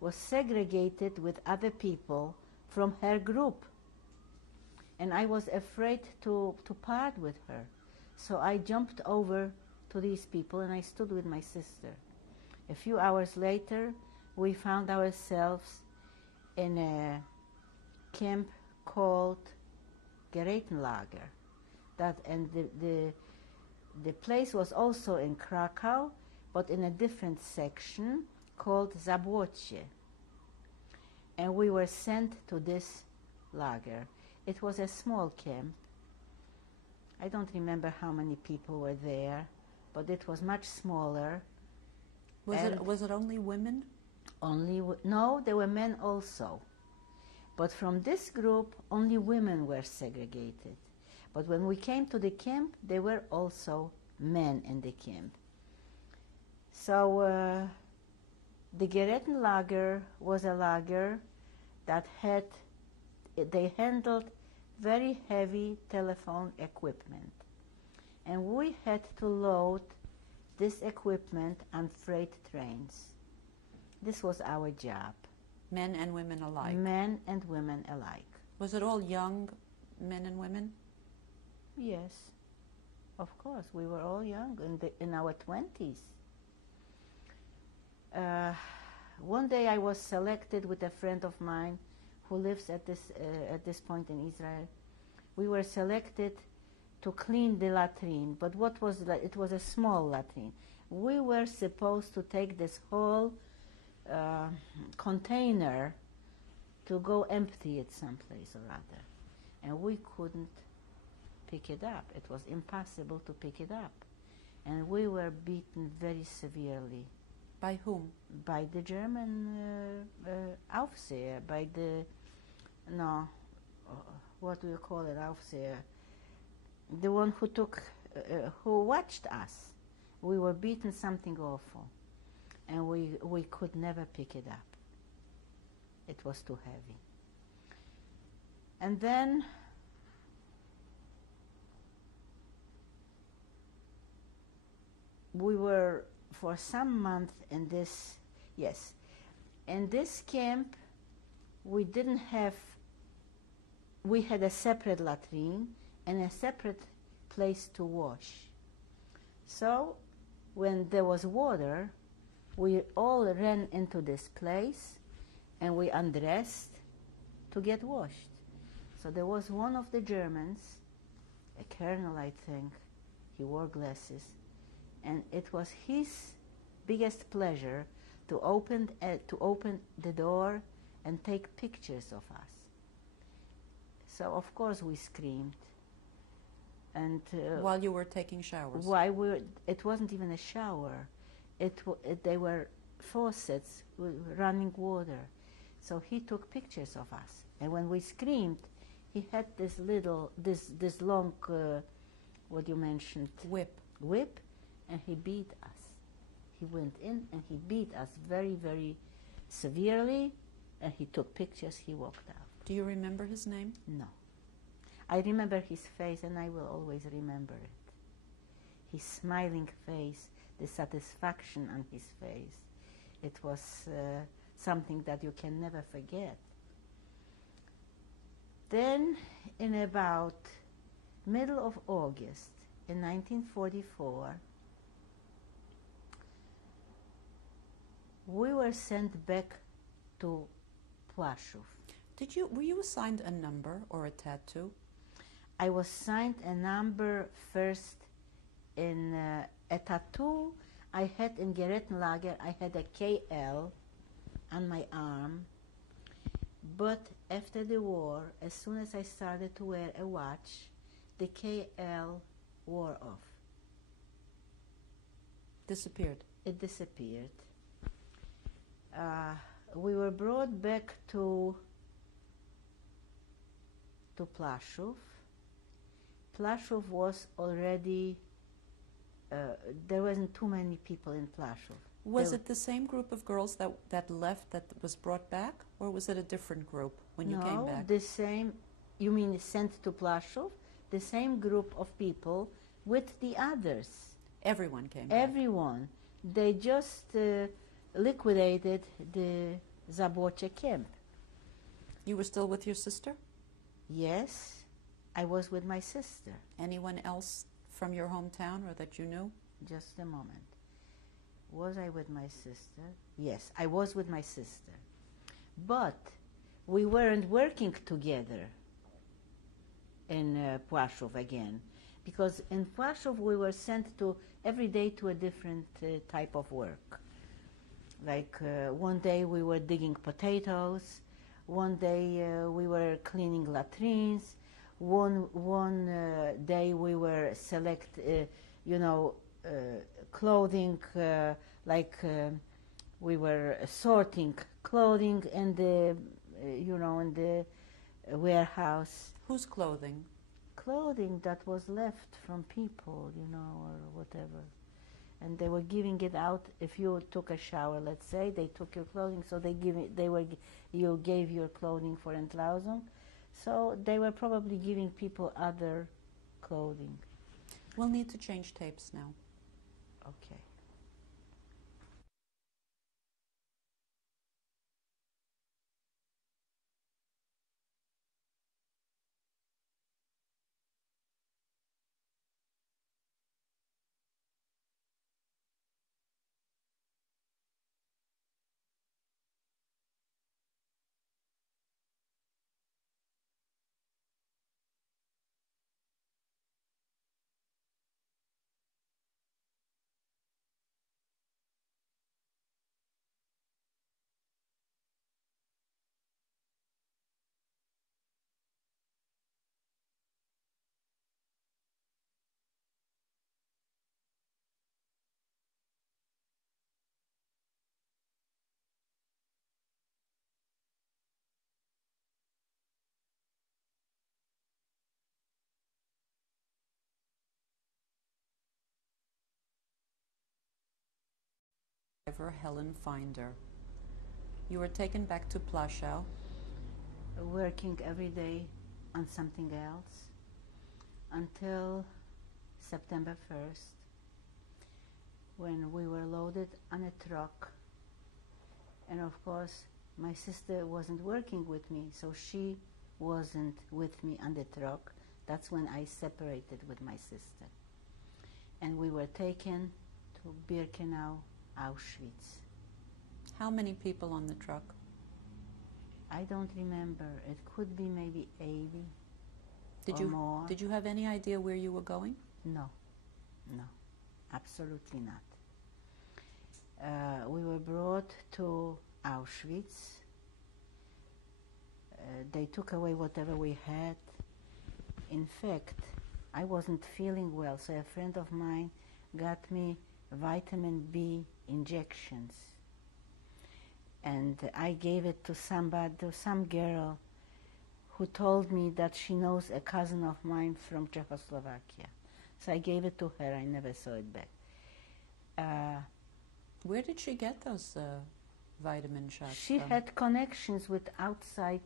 was segregated with other people from her group, and I was afraid to part with her. So I jumped over to these people and I stood with my sister. A few hours later, we found ourselves in a camp called Gerätenlager. The place was also in Krakow, but in a different section called Zabłocie. And we were sent to this lager. It was a small camp. I don't remember how many people were there, but it was much smaller. Was it only women? No, there were men also. But from this group, only women were segregated. But when we came to the camp, there were also men in the camp. So the Gerätenlager was a lager that they handled very heavy telephone equipment. And we had to load this equipment on freight trains. This was our job. Men and women alike? Men and women alike. Was it all young men and women? Yes, of course. We were all young, in our 20s. One day I was selected with a friend of mine who lives at this point in Israel. We were selected to clean the latrine, but it was a small latrine. We were supposed to take this whole container to go empty it someplace or other. And we couldn't pick it up. It was impossible to pick it up. And we were beaten very severely. By whom? By the German Aufseher, by the, no, what do you call it, Aufseher? The one who took, who watched us. We were beaten something awful. And we could never pick it up. It was too heavy. And then we were for some months in this, yes, in this camp we didn't have, we had a separate latrine and a separate place to wash. So when there was water, we all ran into this place and we undressed to get washed. So there was one of the Germans, a colonel I think, he wore glasses, and it was his biggest pleasure to open the door and take pictures of us. So of course we screamed. And while you were taking showers? It wasn't even a shower. They were faucets with running water. So he took pictures of us. And when we screamed, he had this long, what you mentioned? Whip, and he beat us. He went in and he beat us very, very severely, and he took pictures, he walked out. Do you remember his name? No. I remember his face, and I will always remember it. His smiling face, the satisfaction on his face. It was something that you can never forget. Then, in about middle of August in 1944, we were sent back to Płaszów. Were you assigned a number or a tattoo? I was assigned a number first in a tattoo I had in Gerätenlager. I had a KL on my arm, but after the war, as soon as I started to wear a watch, the KL wore off. Disappeared? It disappeared. We were brought back to Płaszów. Płaszów was already, there wasn't too many people in Płaszów. Was it the same group of girls that left that was brought back, or was it a different group when you came back? No, the same, you mean sent to Płaszów? The same group of people with the others. Everyone came back? Everyone. They just liquidated the Zabłocie camp. You were still with your sister? Yes, I was with my sister. Anyone else from your hometown or that you knew? Just a moment. Was I with my sister? Yes, I was with my sister. But we weren't working together in Płaszów again, because in Płaszów we were sent to every day to a different type of work. Like one day we were digging potatoes, one day we were cleaning latrines, one day we were clothing, we were sorting clothing in the, in the warehouse. Whose clothing? Clothing that was left from people, or whatever. And they were giving it out. If you took a shower, let's say, they took your clothing, so you gave your clothing for Entlausung. So they were probably giving people other clothing. We'll need to change tapes now. Okay. Helen Finder. You were taken back to Plaszow. Working every day on something else until September 1st, when we were loaded on a truck. And of course, my sister wasn't working with me, so she wasn't with me on the truck. That's when I separated with my sister. And we were taken to Birkenau, Auschwitz. How many people on the truck? I don't remember. It could be maybe 80 or more. Did you have any idea where you were going? No, no, absolutely not. We were brought to Auschwitz. They took away whatever we had. In fact, I wasn't feeling well, so a friend of mine got me vitamin B injections. And I gave it to somebody, to some girl who told me that she knows a cousin of mine from Czechoslovakia. So I gave it to her. I never saw it back. Where did she get those vitamin shots She from? had connections with outside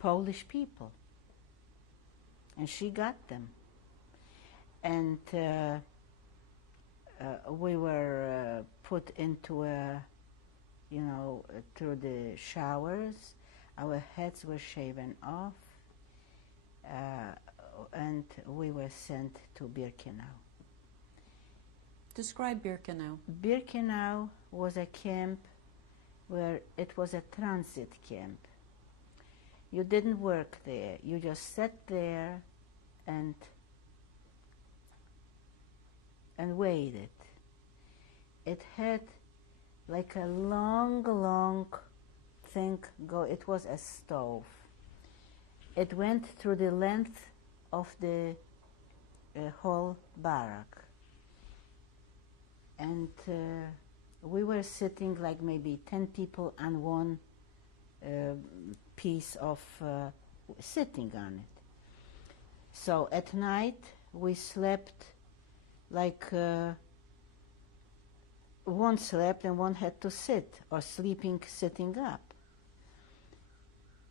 Polish people. And she got them. And we were put into a, through the showers. Our heads were shaven off. And we were sent to Birkenau. Describe Birkenau. Birkenau was a camp where it was a transit camp. You didn't work there. You just sat there and waited. It had like a long thing go. It was a stove. It went through the length of the whole barrack. And we were sitting like maybe 10 people on one piece of sitting on it. So at night we slept like one slept and one had to sit, or sleeping sitting up.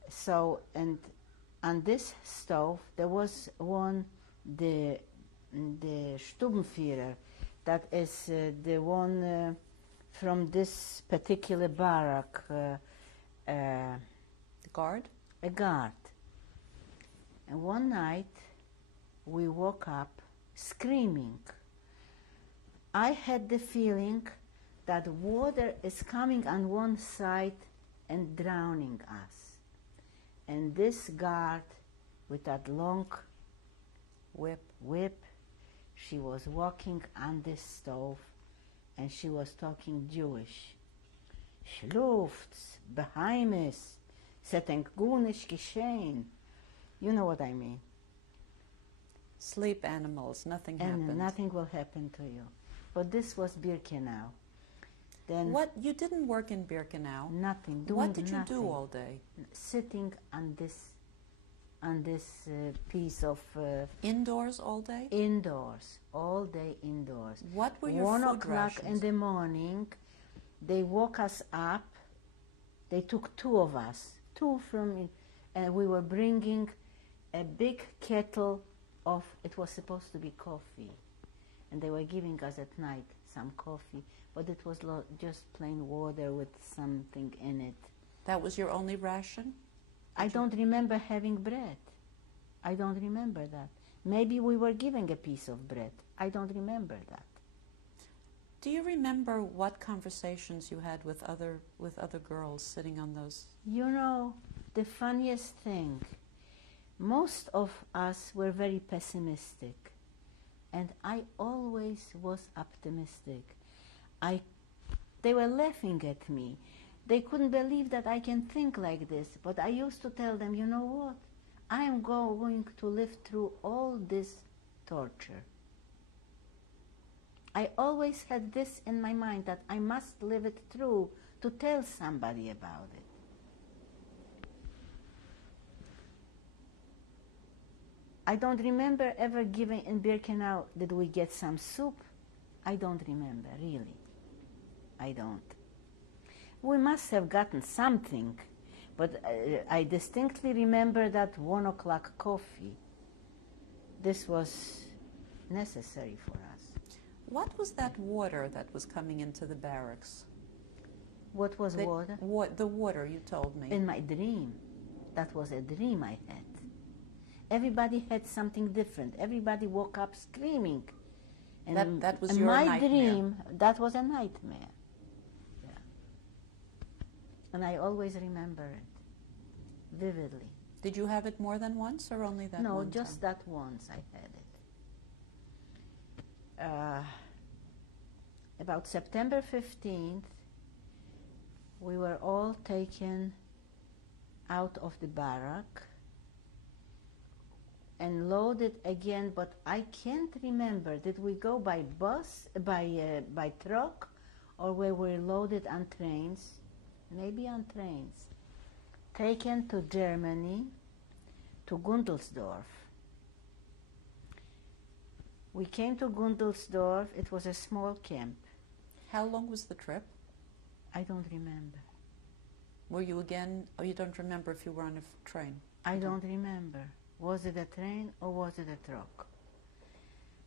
So, and on this stove there was one, the Stubenführer, that is the one from this particular barrack. The guard? A guard. And one night we woke up screaming. I had the feeling that water is coming on one side and drowning us. And this guard with that long whip, she was walking on this stove and she was talking Jewish. Schluft's, Beheimes, setting gunish geschehen. You know what I mean. Sleep animals, nothing and happened. Nothing will happen to you. But this was Birkenau. Then what, you didn't work in Birkenau? Nothing. What did you nothing. do all day? Sitting on this piece of... Indoors all day? Indoors. All day indoors. What were your 1 food o'clock rations? in the morning, they woke us up. They took 2 of us. 2 from... And we were bringing a big kettle of... It was supposed to be coffee. And they were giving us at night some coffee. But it was just plain water with something in it. That was your only ration? I don't remember having bread. I don't remember that. Maybe we were given a piece of bread. I don't remember that. Do you remember what conversations you had with other girls sitting on those? You know, the funniest thing, most of us were very pessimistic. And I always was optimistic. They were laughing at me. They couldn't believe that I can think like this. But I used to tell them, you know what? I am going to live through all this torture. I always had this in my mind, that I must live it through to tell somebody about it. I don't remember ever giving in Birkenau, did we get some soup? I don't remember, really. I don't. We must have gotten something, but I distinctly remember that 1 o'clock coffee. This was necessary for us. What was that water that was coming into the barracks? What was water? The water, you told me. In my dream. That was a dream I had. Everybody had something different. Everybody woke up screaming. And that was in your my nightmare. dream, that was a nightmare. Yeah. And I always remember it vividly. Did you have it more than once or only that No, one just time? that once I had it. About September 15th, we were all taken out of the barrack and loaded again, but I can't remember. Did we go by bus, by truck, or were we loaded on trains? Maybe on trains. Taken to Germany, to Gundelsdorf. We came to Gundelsdorf. It was a small camp. How long was the trip? I don't remember. Were you again, or you don't remember if you were on a train? I don't remember. Was it a train or was it a truck?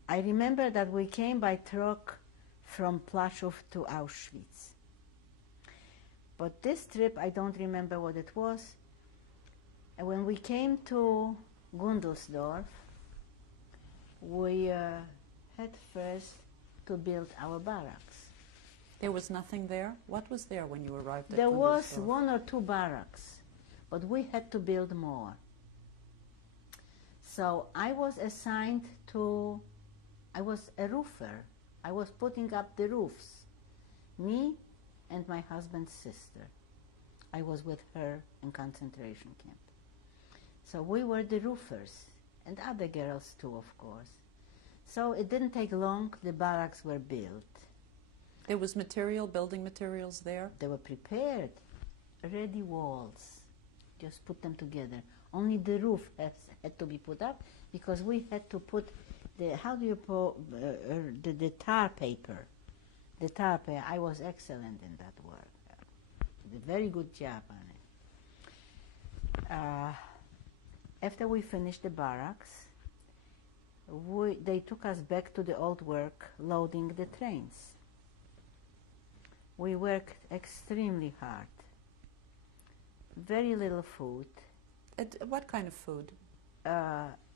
I remember that we came by truck from Plaszow to Auschwitz. But this trip, I don't remember what it was. And when we came to Gundelsdorf, we had first to build our barracks. There was nothing there? What was there when you arrived at There was Gundelsdorf? 1 or 2 barracks, but we had to build more. So I was assigned to, I was a roofer. I was putting up the roofs. Me and my husband's sister. I was with her in concentration camp. So we were the roofers, and other girls too, of course. So it didn't take long, the barracks were built. There was building materials there? They were prepared, ready walls. Just put them together. Only the roof had to be put up because we had to put the, how do you put, the tar paper. The tar paper, I was excellent in that work. Did a very good job on it. After we finished the barracks, they took us back to the old work, loading the trains. We worked extremely hard. Very little food. What kind of food?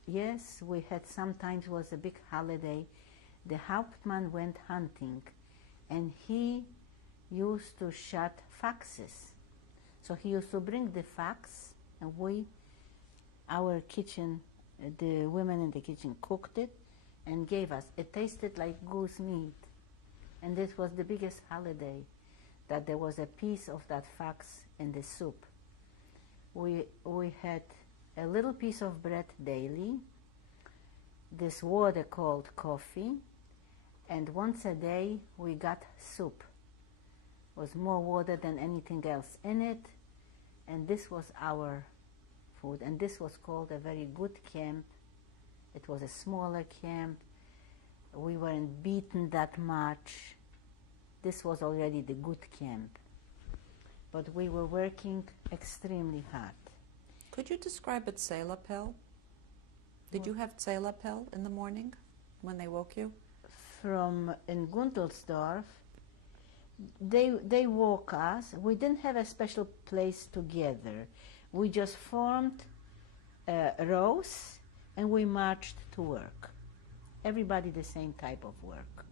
Yes, we had sometimes was a big holiday. The Hauptmann went hunting, and he used to shut foxes. So he used to bring the fox, and our kitchen, the women in the kitchen cooked it and gave us. It tasted like goose meat. And this was the biggest holiday, that there was a piece of that fox in the soup. We had a little piece of bread daily, this water called coffee, and once a day we got soup. It was more water than anything else in it, and this was our food. And this was called a very good camp. It was a smaller camp. We weren't beaten that much. This was already the good camp. But we were working extremely hard. Could you describe it Seelapel? Did you have Seelapel in the morning when they woke you? In Gundelsdorf, they woke us. We didn't have a special place together. We just formed rows and we marched to work. Everybody the same type of work.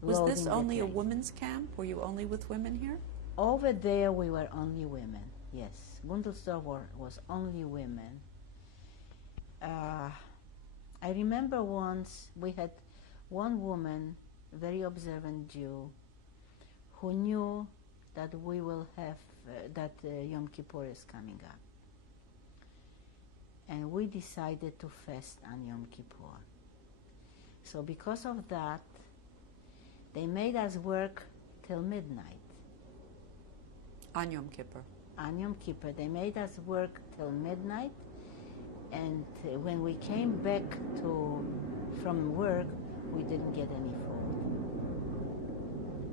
Was this only a women's camp? Were you only with women here? Over there we were only women, yes. Gundelsdorf was only women. I remember once we had one woman, very observant Jew, who knew that we will have, that Yom Kippur is coming up. And we decided to fast on Yom Kippur. So because of that, they made us work till midnight. On Yom Kippur? On Yom Kippur. They made us work till midnight, and when we came back from work, we didn't get any food.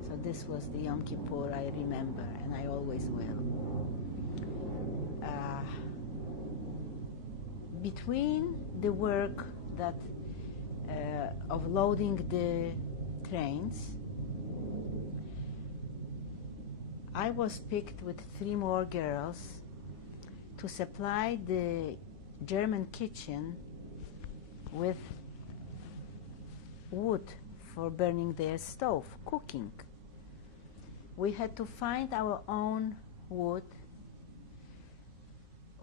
So this was the Yom Kippur I remember, and I always will. Between the work that of loading the trains, I was picked with 3 more girls to supply the German kitchen with wood for burning their stove, cooking. We had to find our own wood.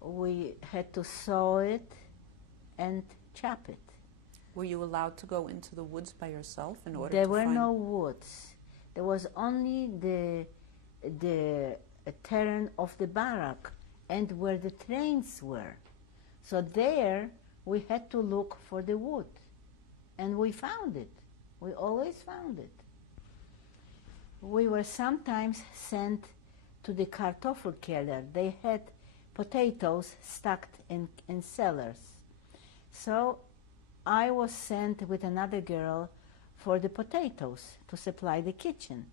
We had to saw it and chop it. Were you allowed to go into the woods by yourself in order There to were find... no woods. There was only the terrain of the barrack and where the trains were. So there we had to look for the wood. And we found it. We always found it. We were sometimes sent to the Kartoffelkeller. They had potatoes stacked in cellars. So I was sent with another girl for the potatoes to supply the kitchen.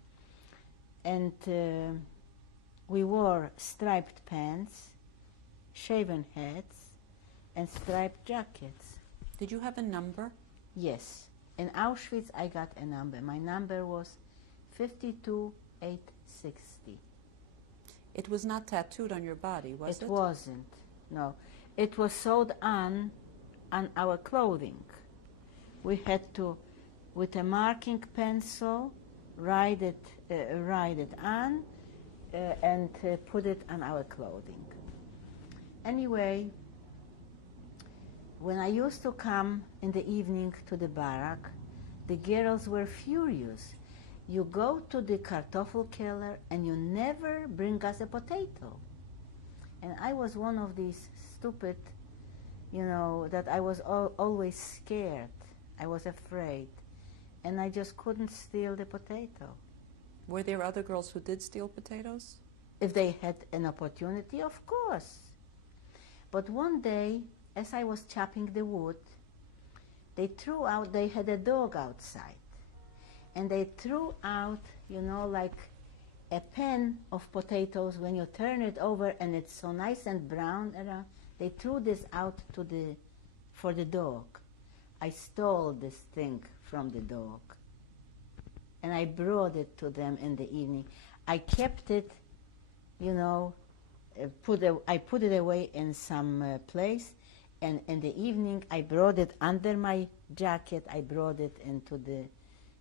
And we wore striped pants, shaven heads, and striped jackets. Did you have a number? Yes. In Auschwitz, I got a number. My number was 52860. It was not tattooed on your body, was it? It wasn't, no. It was sewed on our clothing. We had to, with a marking pencil, write it on and put it on our clothing. Anyway, when I used to come in the evening to the barrack, the girls were furious. You go to the Kartoffelkeller and you never bring us a potato. And I was one of these stupid, that I was always scared. I was afraid. And I just couldn't steal the potato. Were there other girls who did steal potatoes? If they had an opportunity, of course. But one day, as I was chopping the wood, they had a dog outside. And they threw out, like a pan of potatoes. When you turn it over and it's so nice and brown around, they threw this out for the dog. I stole this thing from the dog. And I brought it to them in the evening. I kept it, I put it away in some place. And in the evening, I brought it under my jacket. I brought it into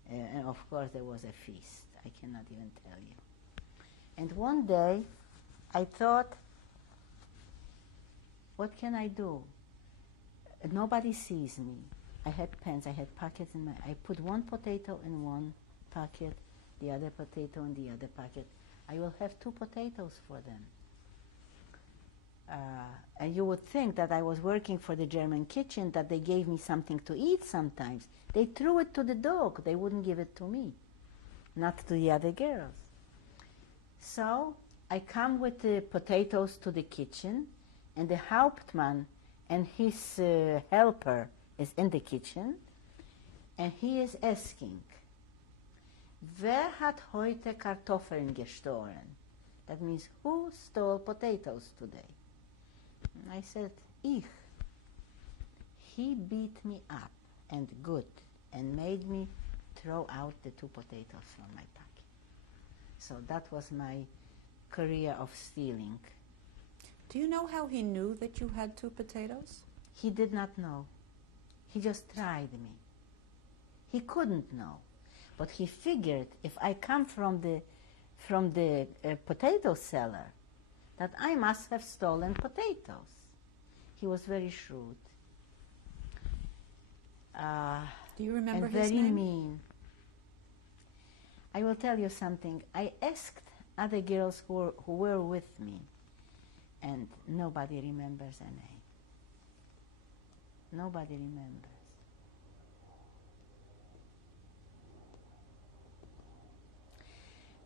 and of course there was a feast. I cannot even tell you. And one day, I thought, what can I do? Nobody sees me. I had pens, I had pockets I put one potato in one pocket, the other potato in the other pocket. I will have 2 potatoes for them. And you would think that I was working for the German kitchen, that they gave me something to eat sometimes. They threw it to the dog. They wouldn't give it to me, not to the other girls. So I come with the potatoes to the kitchen, and the Hauptmann and his helper is in the kitchen, and he is asking, wer hat heute Kartoffeln gestohlen? That means, who stole potatoes today? I said, ich. He beat me up, and good, and made me throw out the 2 potatoes from my pocket. So that was my career of stealing. Do you know how he knew that you had 2 potatoes? He did not know. He just tried me. He couldn't know. But he figured if I come from the potato cellar, that I must have stolen potatoes. He was very shrewd. Do you remember and his very name? mean. I will tell you something. I asked other girls who were with me, and nobody remembers their name. Nobody remembers.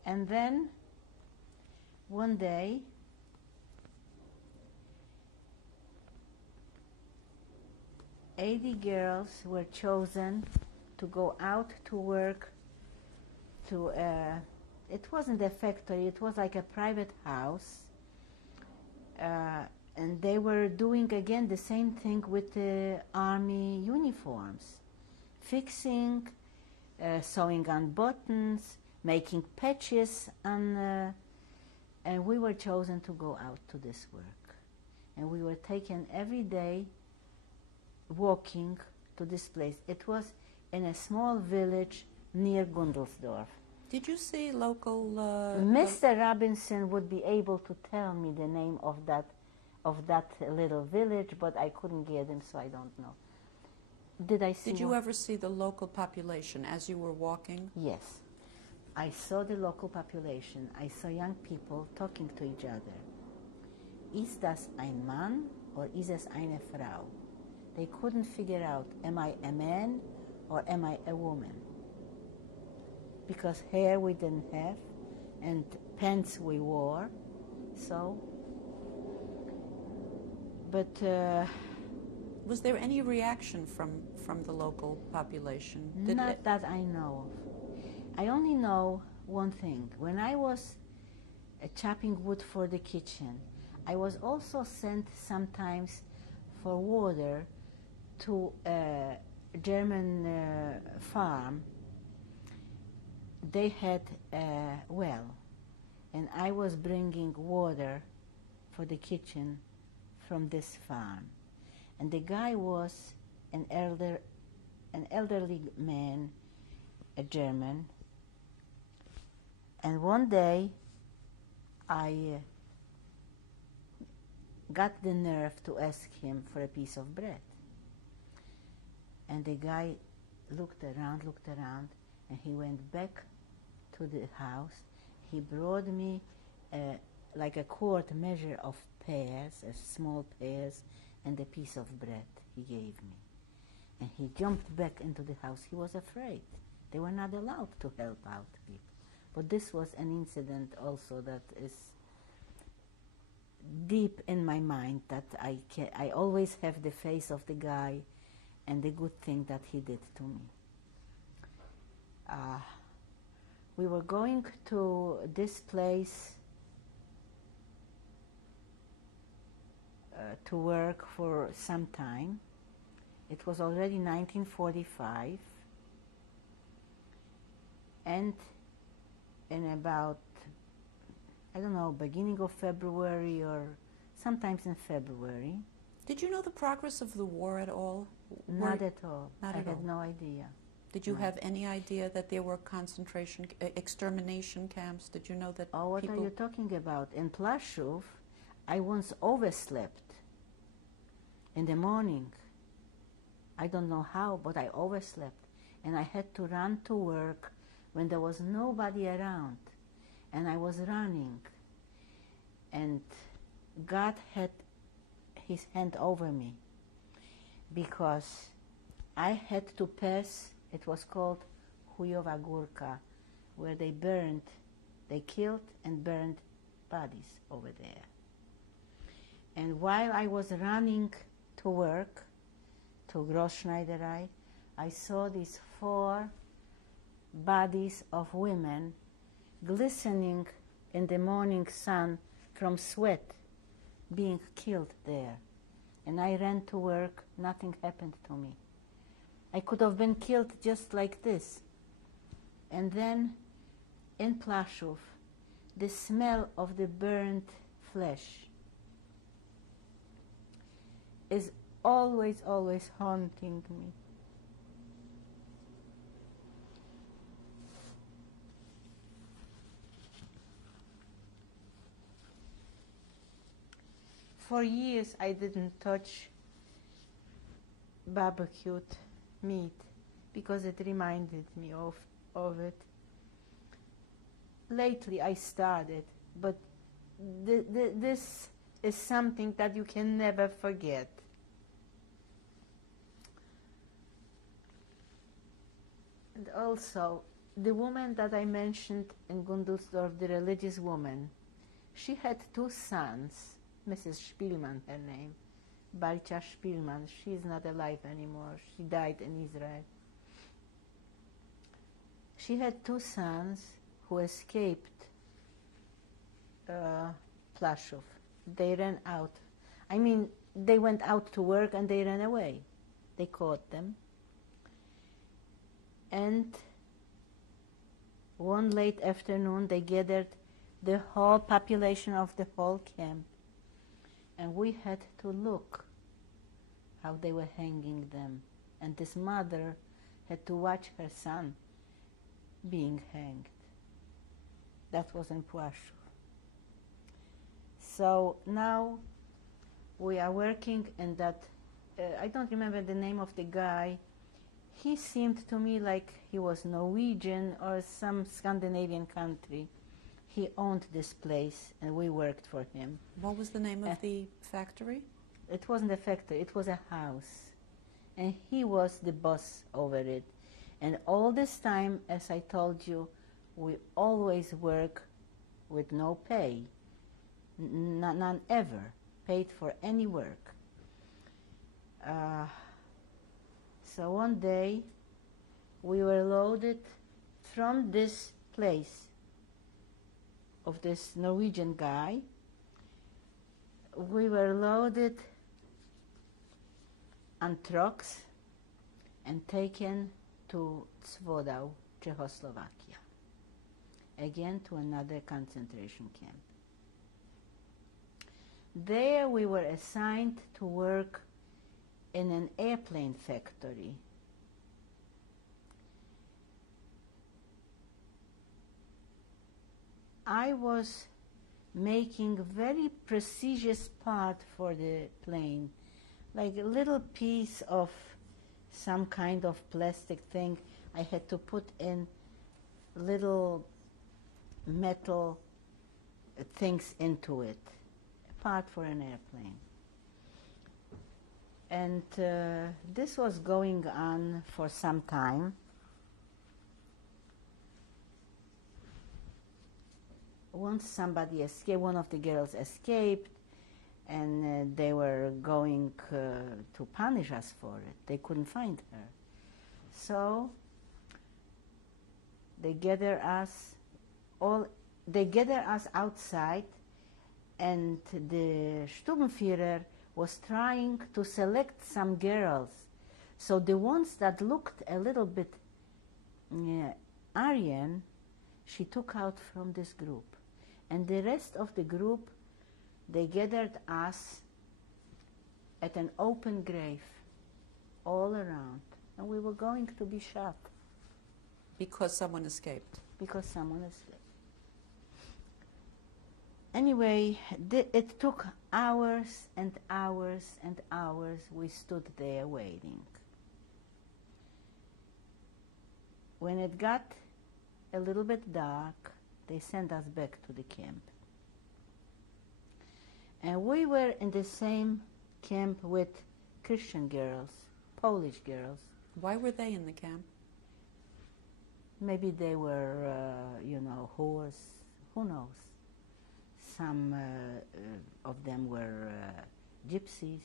And then, one day, $80 girls were chosen to go out to work to it wasn't a factory, it was like a private house. And they were doing again the same thing with the army uniforms. Fixing, sewing on buttons, making patches, and we were chosen to go out to this work. And we were taken every day walking to this place. It was in a small village near Gundelsdorf. Did you see local... Mr. Robinson would be able to tell me the name of that little village, but I couldn't get him, so I don't know. Did I see? Did you ever see the local population as you were walking? Yes. I saw the local population. I saw young people talking to each other. Ist das ein Mann or ist es eine Frau? They couldn't figure out, am I a man or am I a woman? Because hair we didn't have and pants we wore, so. But was there any reaction from the local population? Not that I know of. I only know one thing. When I was chopping wood for the kitchen, I was also sent sometimes for water to a German farm. They had a well, and I was bringing water for the kitchen from this farm. And the guy was an elderly man, a German. And one day I got the nerve to ask him for a piece of bread. And the guy looked around, and he went back to the house. He brought me like a quart measure of pears, small pears, and a piece of bread he gave me. And he jumped back into the house. He was afraid. They were not allowed to help out people. But this was an incident also that is deep in my mind, that I always have the face of the guy and the good thing that he did to me. We were going to this place to work for some time. It was already 1945, and in about, I don't know, beginning of February or sometimes in February. Did you know the progress of the war at all? Not at all. Not at all. I had no idea. Did you have any idea that there were concentration, extermination camps? Did you know that what people... are you talking about? In Plaszow, I once overslept in the morning. I don't know how, but I overslept. And I had to run to work when there was nobody around. And I was running. And God had his hand over me, because I had to pass, it was called Chujowa Górka, where they killed and burned bodies over there. And while I was running to work, to Großschneiderei, I saw these 4 bodies of women glistening in the morning sun from sweat, being killed there. And I ran to work, nothing happened to me. I could have been killed just like this. And then in Plaszow, the smell of the burnt flesh is always, always haunting me. For years I didn't touch barbecued meat because it reminded me of it. Lately I started, but this is something that you can never forget. And also, the woman that I mentioned in Gundelsdorf, the religious woman, she had 2 sons. Mrs. Spielmann, her name, Balcha Spielmann. She's not alive anymore. She died in Israel. She had 2 sons who escaped Plaszów. They ran out. I mean, they went out to work and they ran away. They caught them. And one late afternoon, they gathered the whole population of the whole camp. And we had to look how they were hanging them. And this mother had to watch her son being hanged. That was in Płaszów. So now we are working in that, I don't remember the name of the guy. He seemed to me like he was Norwegian or some Scandinavian country. He owned this place and we worked for him. What was the name of the factory? It wasn't a factory, it was a house. And he was the boss over it. And all this time, as I told you, we always work with no pay. None ever paid for any work. So one day we were loaded from this place of this Norwegian guy. We were loaded on trucks and taken to Zwodow, Czechoslovakia, again to another concentration camp. There we were assigned to work in an airplane factory. I was making very precious part for the plane, like a little piece of some kind of plastic thing. I had to put in little metal things into it, a part for an airplane. And this was going on for some time. Once somebody escaped, one of the girls escaped, and they were going to punish us for it. They couldn't find her. So they gather us outside, and the Sturmführer was trying to select some girls. So the ones that looked a little bit Aryan, she took out from this group. And the rest of the group, they gathered us at an open grave all around. And we were going to be shot. Because someone escaped? Because someone escaped. Anyway, it took hours and hours and hours. We stood there waiting. When it got a little bit dark, they sent us back to the camp. And we were in the same camp with Christian girls, Polish girls. Why were they in the camp? Maybe they were, whores, who knows. Some of them were gypsies,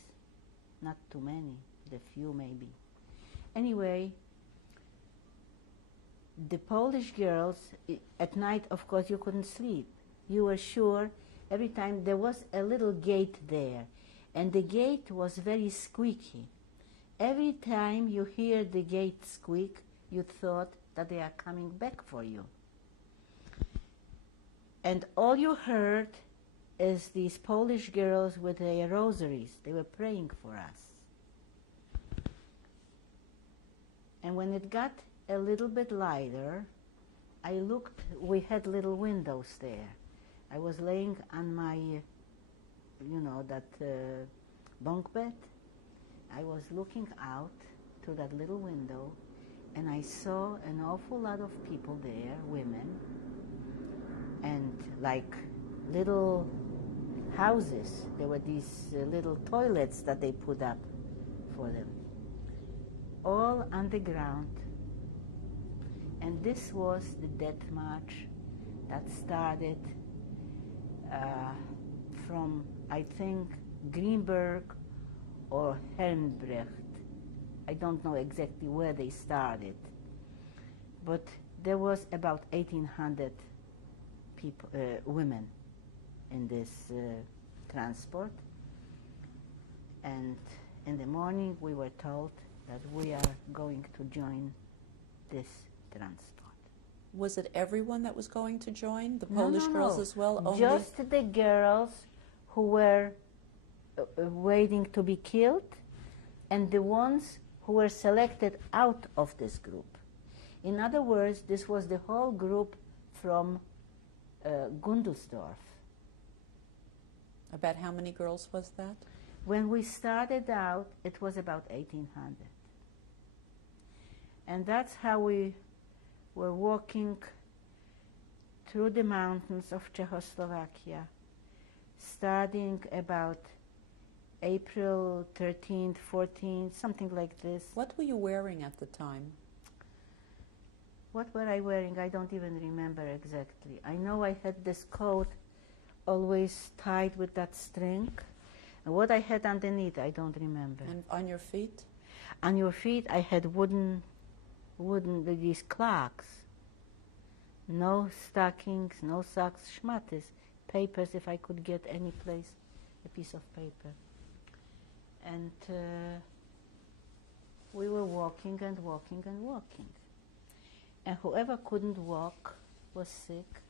not too many, a few maybe. Anyway, the Polish girls, at night, of course, you couldn't sleep. You were sure every time there was a little gate there, and the gate was very squeaky. Every time you hear the gate squeak, you thought that they are coming back for you. And all you heard is these Polish girls with their rosaries. They were praying for us. And when it got a little bit lighter, I looked, we had little windows there. I was laying on my, that bunk bed. I was looking out through that little window, and I saw an awful lot of people there, women, and like little houses. There were these little toilets that they put up for them, all on the ground. And this was the death march that started from, I think, Greenberg or Herrenbrecht. I don't know exactly where they started. But there was about 1,800 people, women in this transport. And in the morning we were told that we are going to join this transport. Was it everyone that was going to join? The Polish girls as well? Only? Just the girls who were waiting to be killed, and the ones who were selected out of this group. In other words, this was the whole group from Gundelsdorf. About how many girls was that? When we started out, it was about 1,800. And that's how we were walking through the mountains of Czechoslovakia, starting about April 13th, 14th, something like this. What were you wearing at the time? What were I wearing? I don't even remember exactly. I know I had this coat always tied with that string. And what I had underneath, I don't remember. And on your feet? On your feet, I had wooden, these clogs. No stockings, no socks, schmattes, papers if I could get any place, a piece of paper. And we were walking and walking and walking. And whoever couldn't walk, was sick,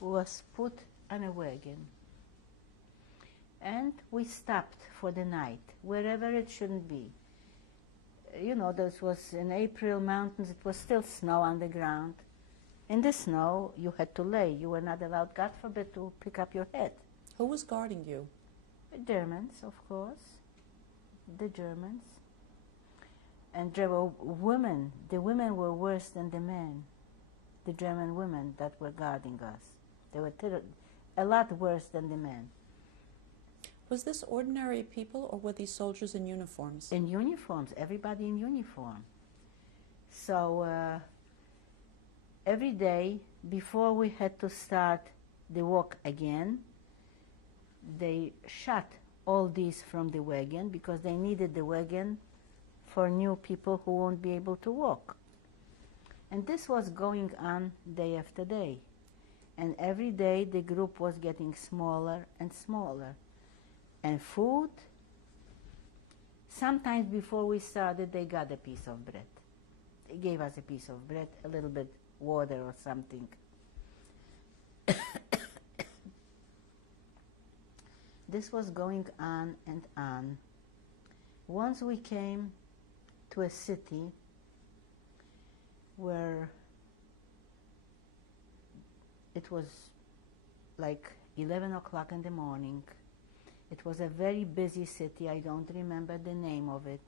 was put on a wagon. And we stopped for the night, wherever it shouldn't be. You know, this was in April mountains, it was still snow on the ground. In the snow, you had to lay. You were not allowed, God forbid, to pick up your head. Who was guarding you? The Germans, of course. The Germans. And there were women. The women were worse than the men. The German women that were guarding us. They were a lot worse than the men. Was this ordinary people, or were these soldiers in uniforms? In uniforms, everybody in uniform. So every day, before we had to start the walk again, they shot all these from the wagon because they needed the wagon for new people who won't be able to walk. And this was going on day after day. And every day the group was getting smaller and smaller. And food, sometimes before we started, they got a piece of bread. They gave us a piece of bread, a little bit water or something. This was going on and on. Once we came to a city where it was like 11 o'clock in the morning. It was a very busy city. I don't remember the name of it.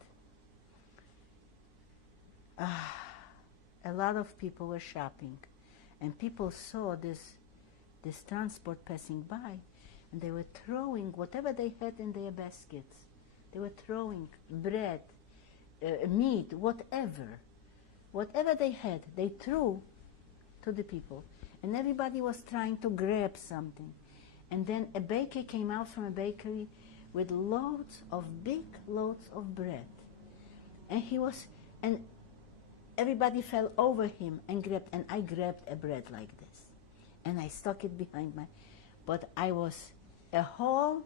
A lot of people were shopping, and people saw this transport passing by, and they were throwing whatever they had in their baskets. They were throwing bread, meat, whatever they had, they threw to the people. And everybody was trying to grab something. And then a baker came out from a bakery with big loads of bread. And everybody fell over him and grabbed, and I grabbed a bread like this. And I stuck it behind but a whole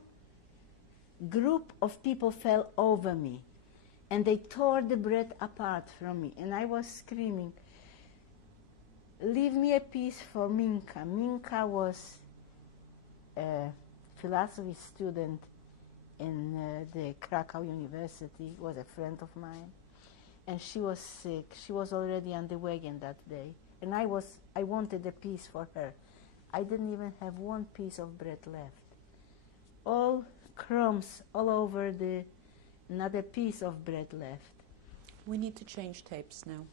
group of people fell over me. And they tore the bread apart from me. And I was screaming, "Leave me a piece for Minka." Minka was a philosophy student in the Krakow University, was a friend of mine. And she was sick. She was already on the wagon that day. And I wanted a piece for her. I didn't even have one piece of bread left. All crumbs all over not a piece of bread left. We need to change tapes now.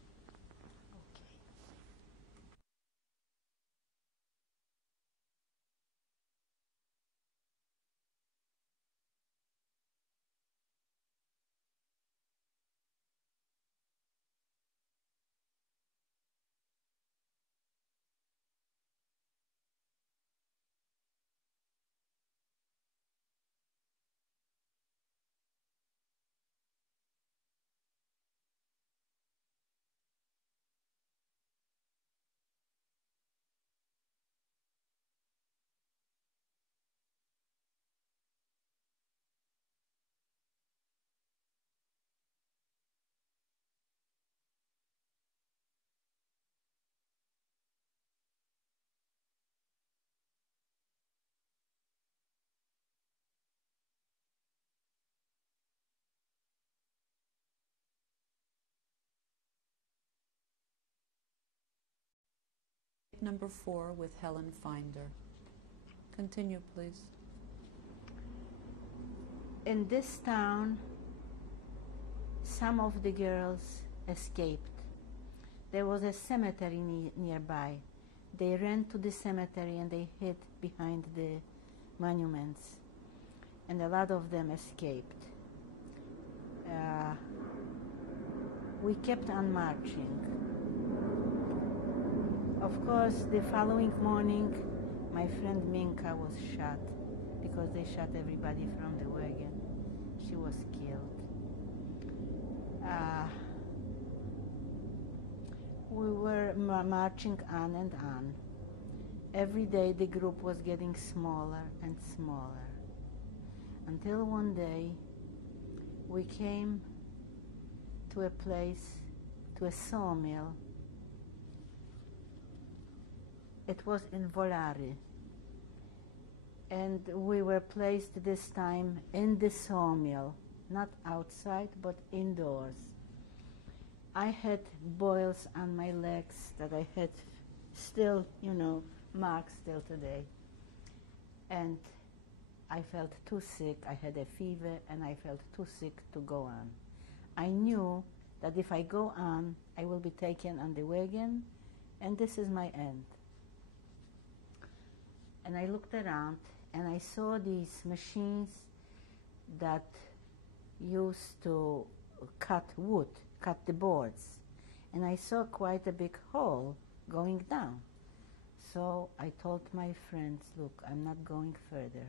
number 4 with Helen Finder. Continue, please. In this town, some of the girls escaped. There was a cemetery nearby. They ran to the cemetery and they hid behind the monuments. And a lot of them escaped. We kept on marching. Of course, the following morning, my friend Minka was shot because they shot everybody from the wagon. She was killed. We were marching on and on. Every day the group was getting smaller and smaller, until one day we came to a place, to a sawmill. It was in Volare, and we were placed this time in the sawmill, not outside but indoors. I had boils on my legs that I had still, marks still today. And I felt too sick. I had a fever and I felt too sick to go on. I knew that if I go on, I will be taken on the wagon and this is my end. And I looked around and I saw these machines that used to cut wood, cut the boards. And I saw quite a big hole going down. So I told my friends, look, I'm not going further.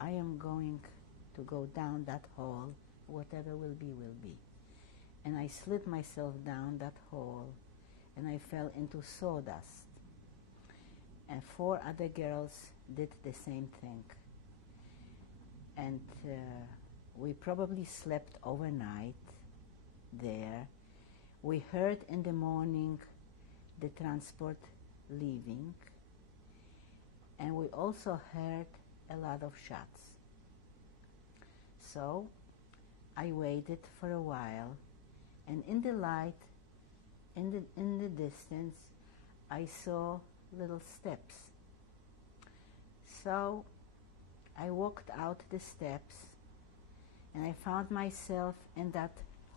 I am going to go down that hole, whatever will be, will be. And I slid myself down that hole and I fell into sawdust. And 4 other girls did the same thing. And we probably slept overnight there. We heard in the morning the transport leaving, and we also heard a lot of shots. So I waited for a while, and in the light, in the distance, I saw little steps. So I walked out the steps, and I found myself in that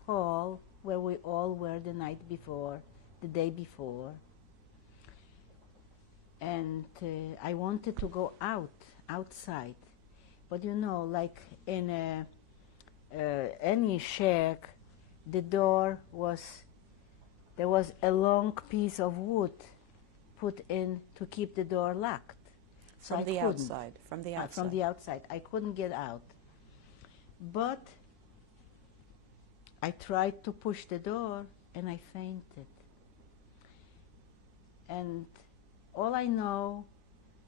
hall where we all were the night before, the day before. And I wanted to go outside. But like in any shack, the door there was a long piece of wood put in to keep the door locked. From the outside. From the outside. I couldn't get out. But I tried to push the door and I fainted. And all I know,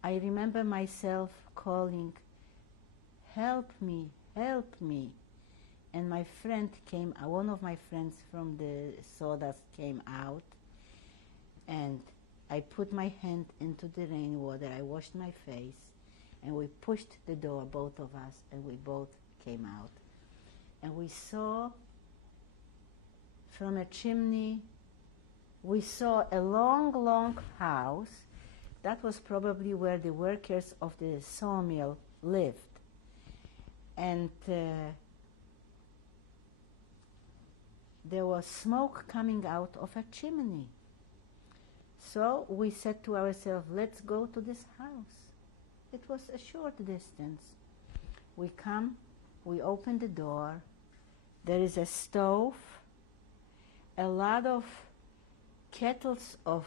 I remember myself calling, help me, help me. And my friend came, one of my friends from the sawdust came out, and I put my hand into the rainwater, I washed my face, and we pushed the door, both of us, and we both came out. And we saw from a chimney, we saw a long, long house. That was probably where the workers of the sawmill lived. And there was smoke coming out of a chimney. So we said to ourselves, let's go to this house. It was a short distance. We come, we open the door. There is a stove, a lot of kettles of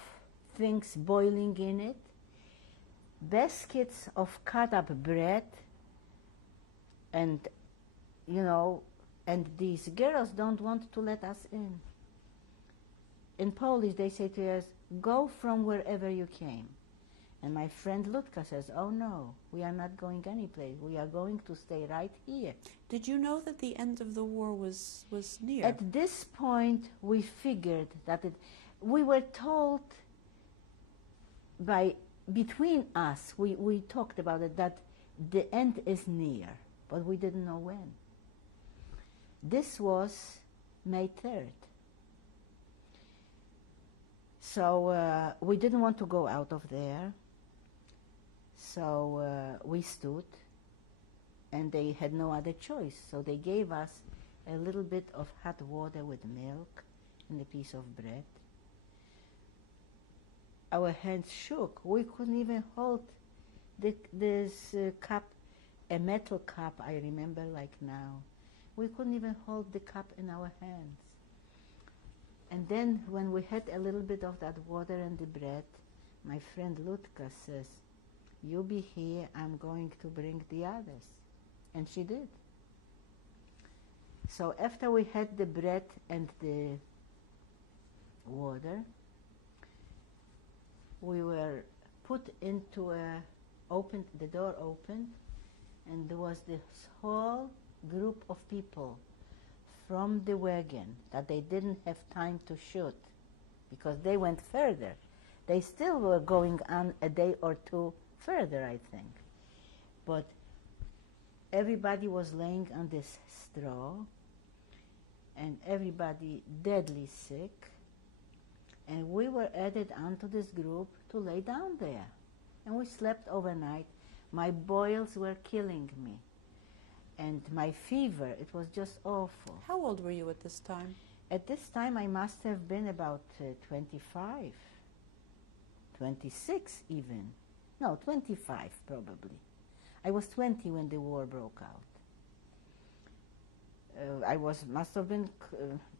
things boiling in it, baskets of cut up bread, and and these girls don't want to let us in. In Polish they say to us, go from wherever you came. And my friend Ludka says, oh no, we are not going anyplace, we are going to stay right here. Did you know that the end of the war was near? At this point we figured that we were told between us, we talked about it, that the end is near, but we didn't know when. This was May 3rd. So we didn't want to go out of there. So we stood, and they had no other choice. So they gave us a little bit of hot water with milk and a piece of bread. Our hands shook. We couldn't even hold this cup, a metal cup, I remember like now. We couldn't even hold the cup in our hands. And then when we had a little bit of that water and the bread, my friend Lutka says, "You be here, I'm going to bring the others." And she did. So after we had the bread and the water, we were put into the door opened, and there was this whole group of people from the wagon that they didn't have time to shoot because they went further. They still were going on a day or two further, I think. But everybody was laying on this straw, and everybody deadly sick, and we were added onto this group to lay down there. And we slept overnight. My boils were killing me. And my fever, it was just awful. How old were you at this time? At this time, I must have been about 25, 26 even. No, 25 probably. I was 20 when the war broke out. Must have been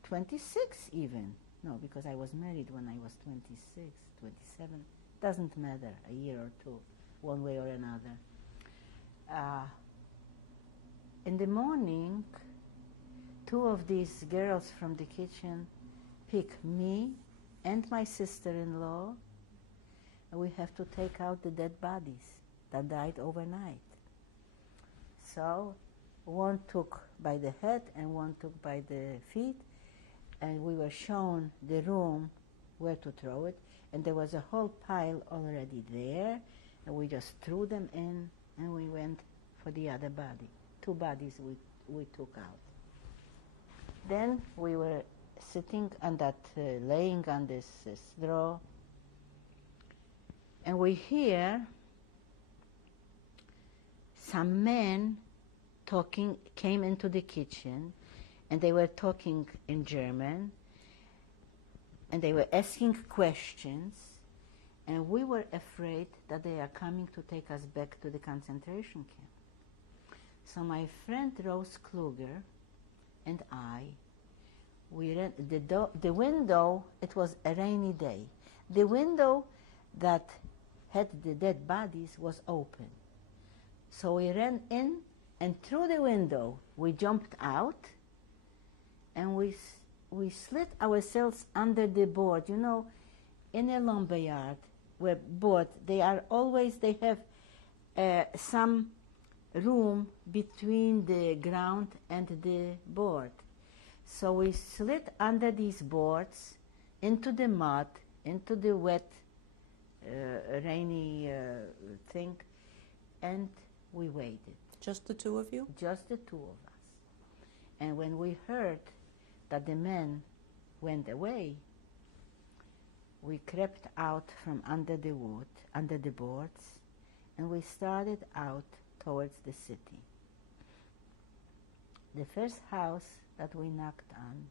26 even. No, because I was married when I was 26, 27. Doesn't matter, a year or two, one way or another. In the morning, two of these girls from the kitchen pick me and my sister-in-law, and we have to take out the dead bodies that died overnight. So one took by the head and one took by the feet, and we were shown the room where to throw it, and there was a whole pile already there, and we just threw them in, and we went for the other body. 2 bodies we took out. Then we were sitting on that, laying on this straw, and we hear some men talking, came into the kitchen, and they were talking in German, and they were asking questions, and we were afraid that they are coming to take us back to the concentration camp. So my friend Rose Kluger and I, we ran the window. It was a rainy day. The window that had the dead bodies was open. So we ran in, and through the window we jumped out, and we slid ourselves under the board. You know, in a lumberyard where board, they have some room between the ground and the board. So we slid under these boards into the mud, into the wet, rainy thing, and we waited. Just the 2 of you? Just the 2 of us. And when we heard that the men went away, we crept out from under the wood, under the boards, and we started out towards the city. The first house that we knocked on,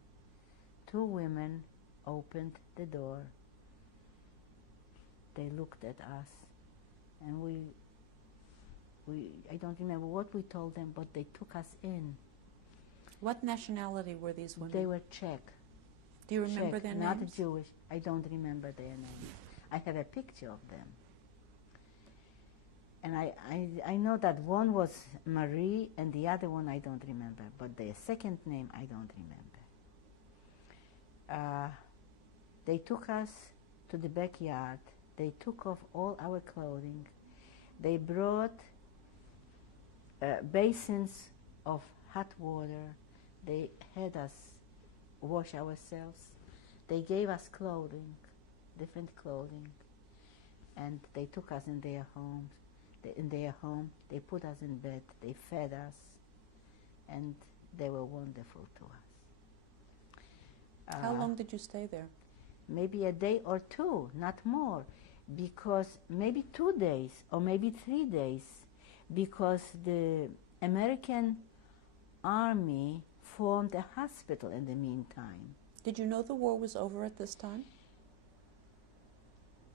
2 women opened the door. They looked at us, and I don't remember what we told them, but they took us in. What nationality were these women? They were Czech. Do you remember Czech, their not names? Jewish. I don't remember their names. I have a picture of them. And I know that one was Marie and the other one I don't remember, but the second name I don't remember. They took us to the backyard. They took off all our clothing. They brought basins of hot water. They had us wash ourselves. They gave us clothing, different clothing, and they took us in their homes. In their home, they put us in bed, they fed us, and they were wonderful to us. How long did you stay there? maybe a day or two, not more, because maybe 2 days or maybe 3 days, because the American army formed a hospital in the meantime. Did you know the war was over at this time?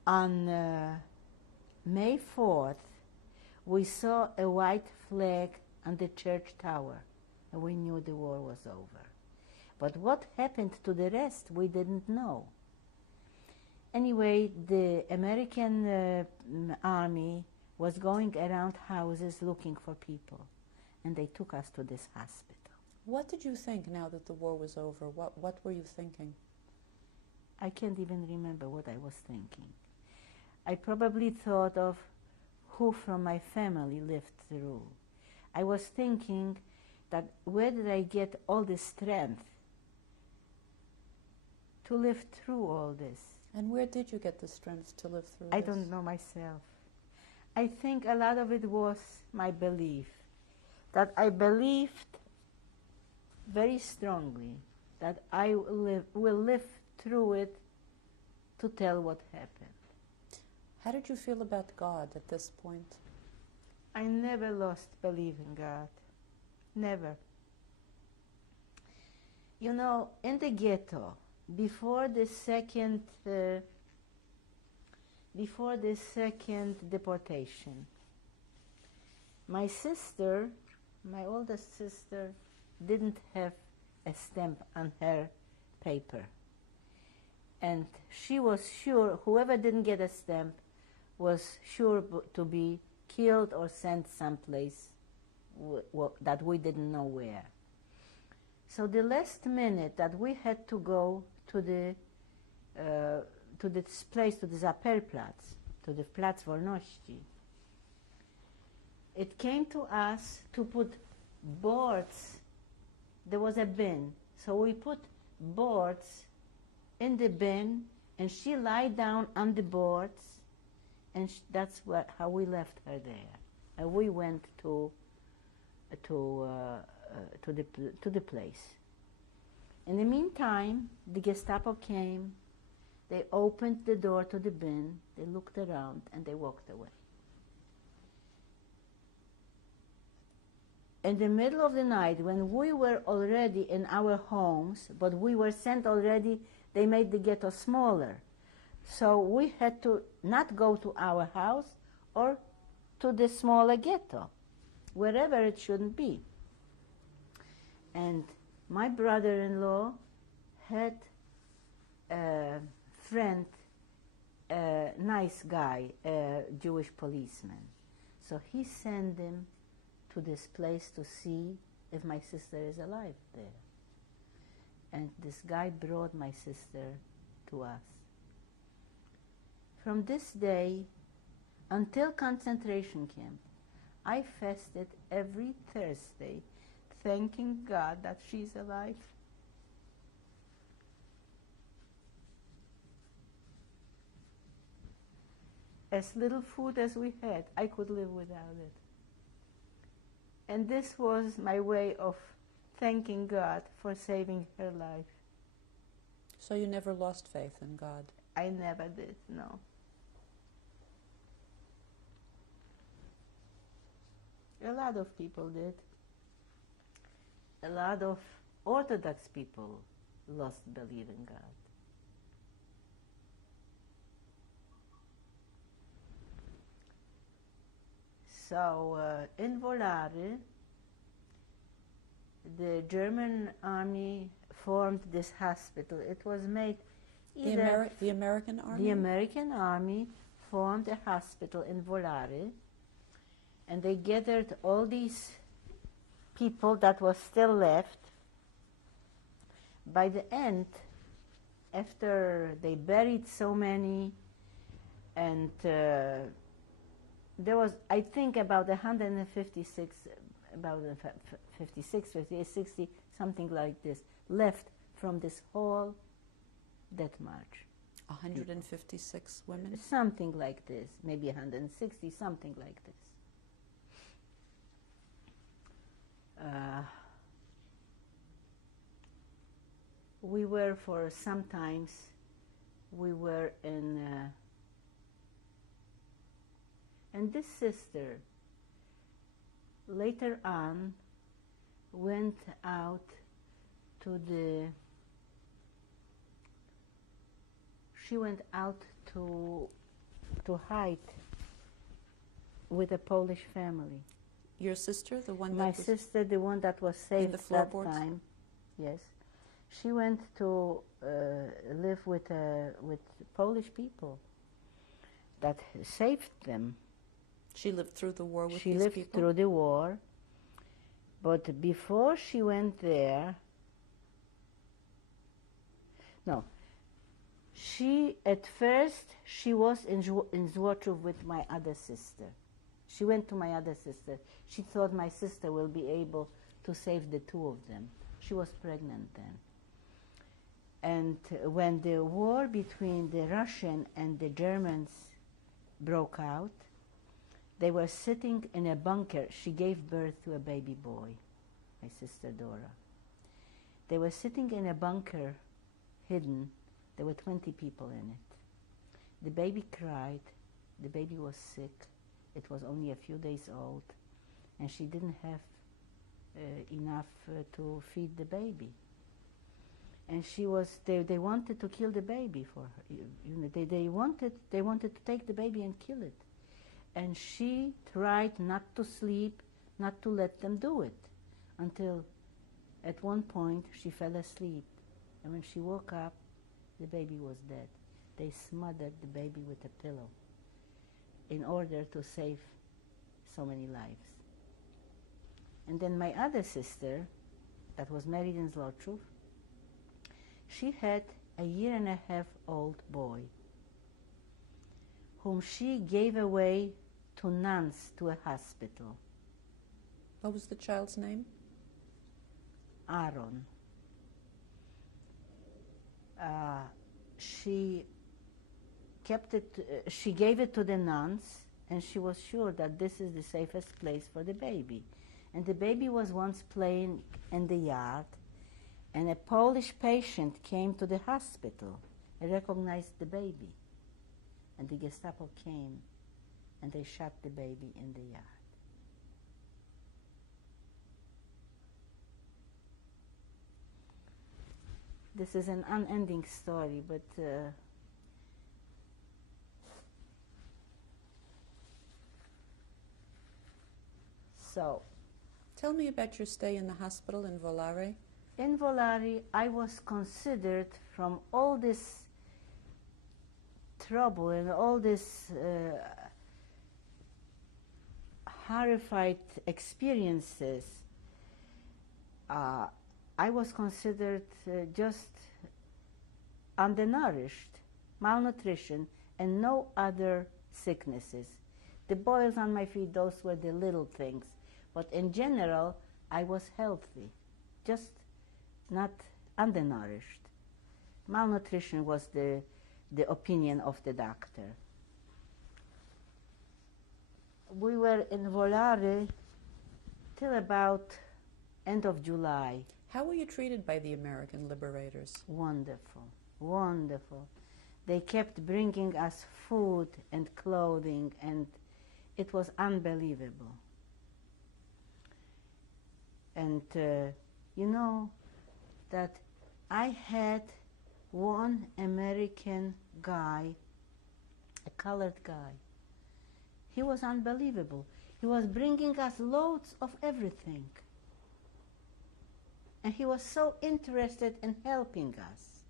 On May 4th, we saw a white flag on the church tower, and we knew the war was over. But what happened to the rest, we didn't know. Anyway, the American army was going around houses looking for people, and they took us to this hospital. What did you think now that the war was over? What were you thinking? I can't even remember what I was thinking. I probably thought of who from my family lived through. I was thinking that where did I get all the strength to live through all this? And where did you get the strength to live through I this? don't know myself. I think a lot of it was my belief, that I believed very strongly that I will live through it to tell what happened. How did you feel about God at this point? I never lost belief in God. Never. You know, in the ghetto, before the second deportation, my sister, my oldest sister, didn't have a stamp on her paper. And she was sure whoever didn't get a stamp was sure to be killed or sent someplace that we didn't know where. So the last minute that we had to go to this place, to the Zapelplatz, to the Platz Wolności, it came to us to put boards. There was a bin, so we put boards in the bin, and she lied down on the boards, and that's how we left her there. And we went to the place. In the meantime, the Gestapo came. They opened the door to the bin. They looked around and they walked away. In the middle of the night, when we were already in our homes, but we were sent already, they made the ghetto smaller. So we had to not go to our house or to the smaller ghetto, wherever it shouldn't be. And my brother-in-law had a friend, a nice guy, a Jewish policeman. So he sent him to this place to see if my sister is alive there. And this guy brought my sister to us. From this day until concentration camp, I fasted every Thursday, thanking God that she's alive. As little food as we had, I could live without it. And this was my way of thanking God for saving her life. So you never lost faith in God? I never did, no. A lot of people did. A lot of Orthodox people lost belief in God. So in Volare, the German army formed this hospital. It was made either... The American army? The American army formed a hospital in Volare, and they gathered all these people that was still left. By the end, after they buried so many, and there was, I think, about 156, about 56, 58, 60, something like this, left from this whole death march. 156 women? Something like this, maybe 160, something like this. We were for sometimes we were in, and this sister later on went out she went out to hide with a Polish family. Your sister, the one My that was sister, the one that was saved the that floorboards? time, yes. She went to live with Polish people that saved them. She lived through the war with She these lived people? through the war, but before she went there, no, at first she was in Złotów with my other sister. She went to my other sister. She thought my sister will be able to save the two of them. She was pregnant then. And when the war between the Russian and the Germans broke out, they were sitting in a bunker. She gave birth to a baby boy, my sister Dora. They were sitting in a bunker, hidden. There were 20 people in it. The baby cried. The baby was sick. It was only a few days old, and she didn't have enough to feed the baby. And they wanted to kill the baby for her. They wanted to take the baby and kill it. And she tried not to sleep, not to let them do it, until at one point she fell asleep. And when she woke up, the baby was dead. They smothered the baby with a pillow in order to save so many lives. And then my other sister, that was married in Złotów, she had a 1.5-year-old boy whom she gave away to nuns to a hospital. What was the child's name? Aaron. She kept it. She gave it to the nuns, and she was sure that this is the safest place for the baby. And the baby was once playing in the yard, and a Polish patient came to the hospital and recognized the baby. And the Gestapo came, and they shot the baby in the yard. This is an unending story, but so. Tell me about your stay in the hospital in Volare. In Volare, I was considered, from all this trouble and all this horrified experiences, I was considered just undernourished, malnutrition, and no other sicknesses. The boils on my feet, those were the little things. But in general, I was healthy, just not undernourished. Malnutrition was the opinion of the doctor. We were in Volare till about end of July. How were you treated by the American liberators? Wonderful, wonderful. They kept bringing us food and clothing, and it was unbelievable. And you know that I had one American guy, a colored guy. He was unbelievable. He was bringing us loads of everything. And he was so interested in helping us.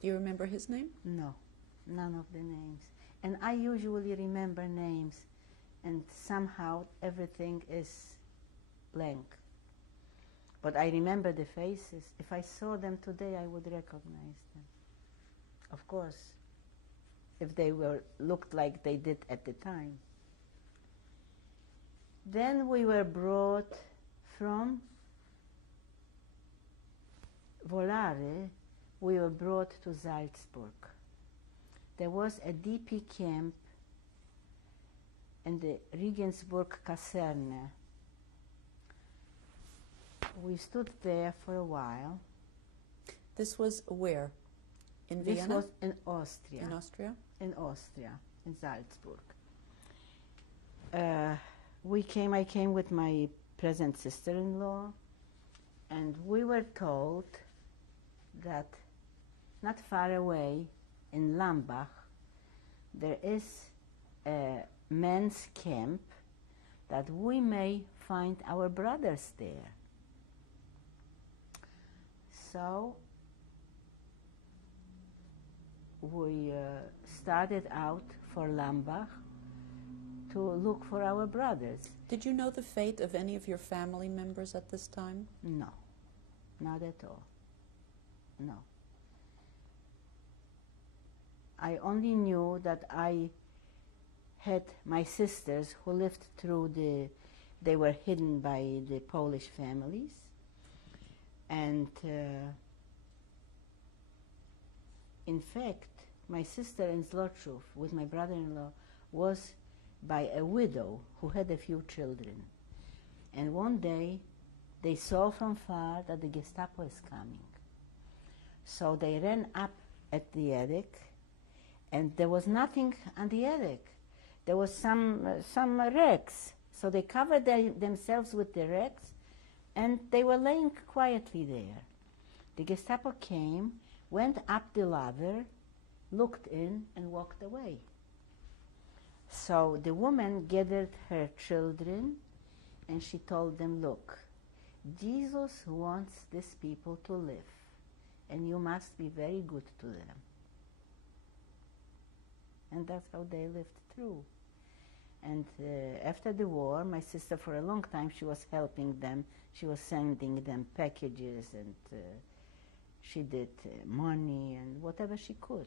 Do you remember his name? No, none of the names. And I usually remember names, and somehow everything is blank. But I remember the faces. If I saw them today, I would recognize them. Of course, if they looked like they did at the time. Then we were brought from Volare, we were brought to Salzburg. There was a DP camp in the Regensburg Kaserne. We stood there for a while. This was where? In This Vienna? was in Austria. In Austria? In Austria, in Salzburg. I came with my present sister-in-law, and we were told that not far away in Lambach there is a men's camp that we may find our brothers there. So we started out for Lambach to look for our brothers. Did you know the fate of any of your family members at this time? No, not at all. No. I only knew that I had my sisters who lived through they were hidden by the Polish families. And in fact, my sister in Zlochów with my brother-in-law was by a widow who had a few children. And one day they saw from far that the Gestapo is coming. So they ran up at the attic, and there was nothing on the attic. There was some rags. So they covered themselves with the rags, and they were laying quietly there. The Gestapo came, went up the ladder, looked in, and walked away. So the woman gathered her children, and she told them, look, Jesus wants these people to live, and you must be very good to them. And that's how they lived through. And after the war, my sister, for a long time, she was helping them. She was sending them packages, and she did money and whatever she could.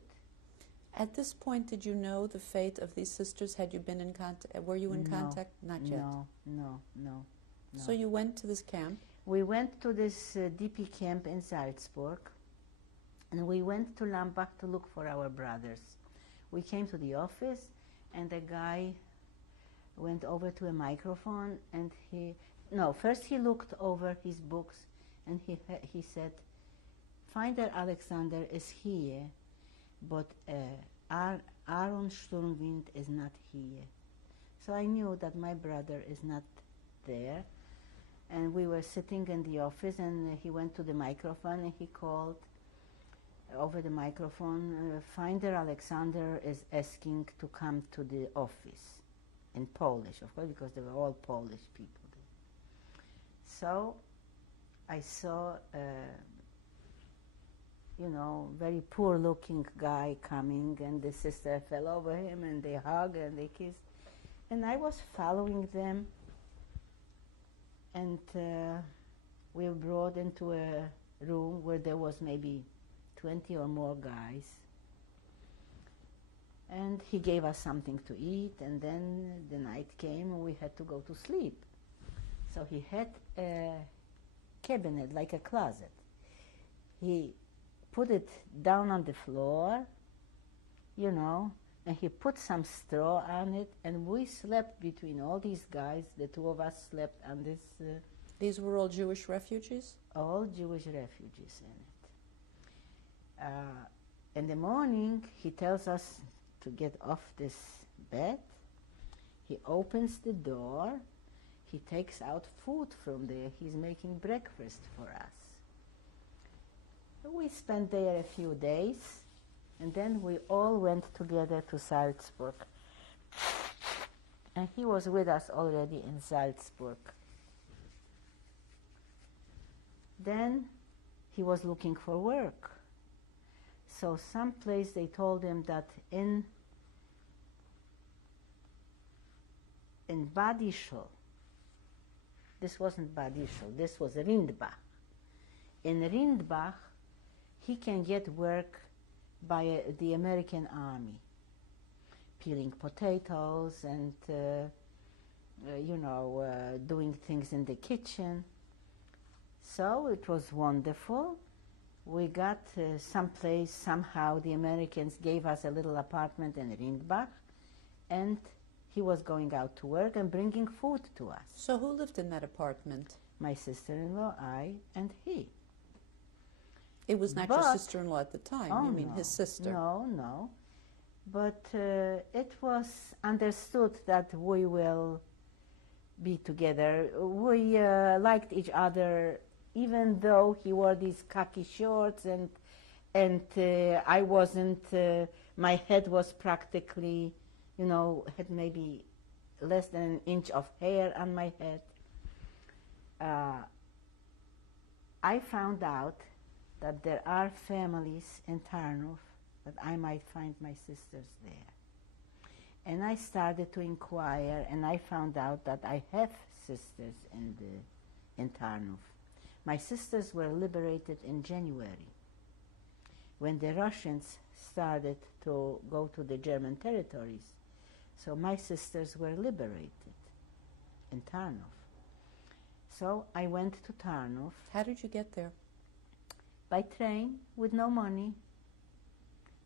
At this point, did you know the fate of these sisters? Had you been in contact? Were you in contact? Not yet. No. So you went to this camp? We went to this DP camp in Salzburg, and we went to Lambach to look for our brothers. We came to the office, and the guy went over to a microphone, and first he looked over his books, and he said, Finder Alexander is here, but Aaron Sturmwind is not here. So I knew that my brother is not there. And we were sitting in the office, and he went to the microphone, and he called over the microphone, Finder Alexander is asking to come to the office, in Polish, of course, because they were all Polish people there. So I saw very poor-looking guy coming, and the sister fell over him, and they hugged and they kissed. And I was following them, and we were brought into a room where there was maybe 20 or more guys. And he gave us something to eat, and then the night came, and we had to go to sleep. So he had a cabinet, like a closet. He put it down on the floor, and he put some straw on it, and we slept between all these guys. The two of us slept on this. These were all Jewish refugees? All Jewish refugees in it. In the morning, he tells us to get off this bed. He opens the door. He takes out food from there. He's making breakfast for us. We spent there a few days, and then we all went together to Salzburg. And he was with us already in Salzburg. Then he was looking for work. So someplace they told him that in Bad Ischl, this wasn't Bad Ischl, this was Rindbach. In Rindbach, he can get work by the American Army, peeling potatoes and, doing things in the kitchen. So it was wonderful. We got someplace, somehow the Americans gave us a little apartment in Rindbach, and he was going out to work and bringing food to us. So who lived in that apartment? My sister-in-law, I, and he. It was not your But- sister-in-law at the time. Oh, You mean no. his sister? No. But it was understood that we will be together. We liked each other, even though he wore these khaki shorts and I wasn't. My head was practically, had maybe less than an inch of hair on my head. I found out that there are families in Tarnów that I might find my sisters there. And I started to inquire, and I found out that I have sisters in Tarnów. My sisters were liberated in January, when the Russians started to go to the German territories. So my sisters were liberated in Tarnów. So I went to Tarnów. How did you get there? By train, with no money.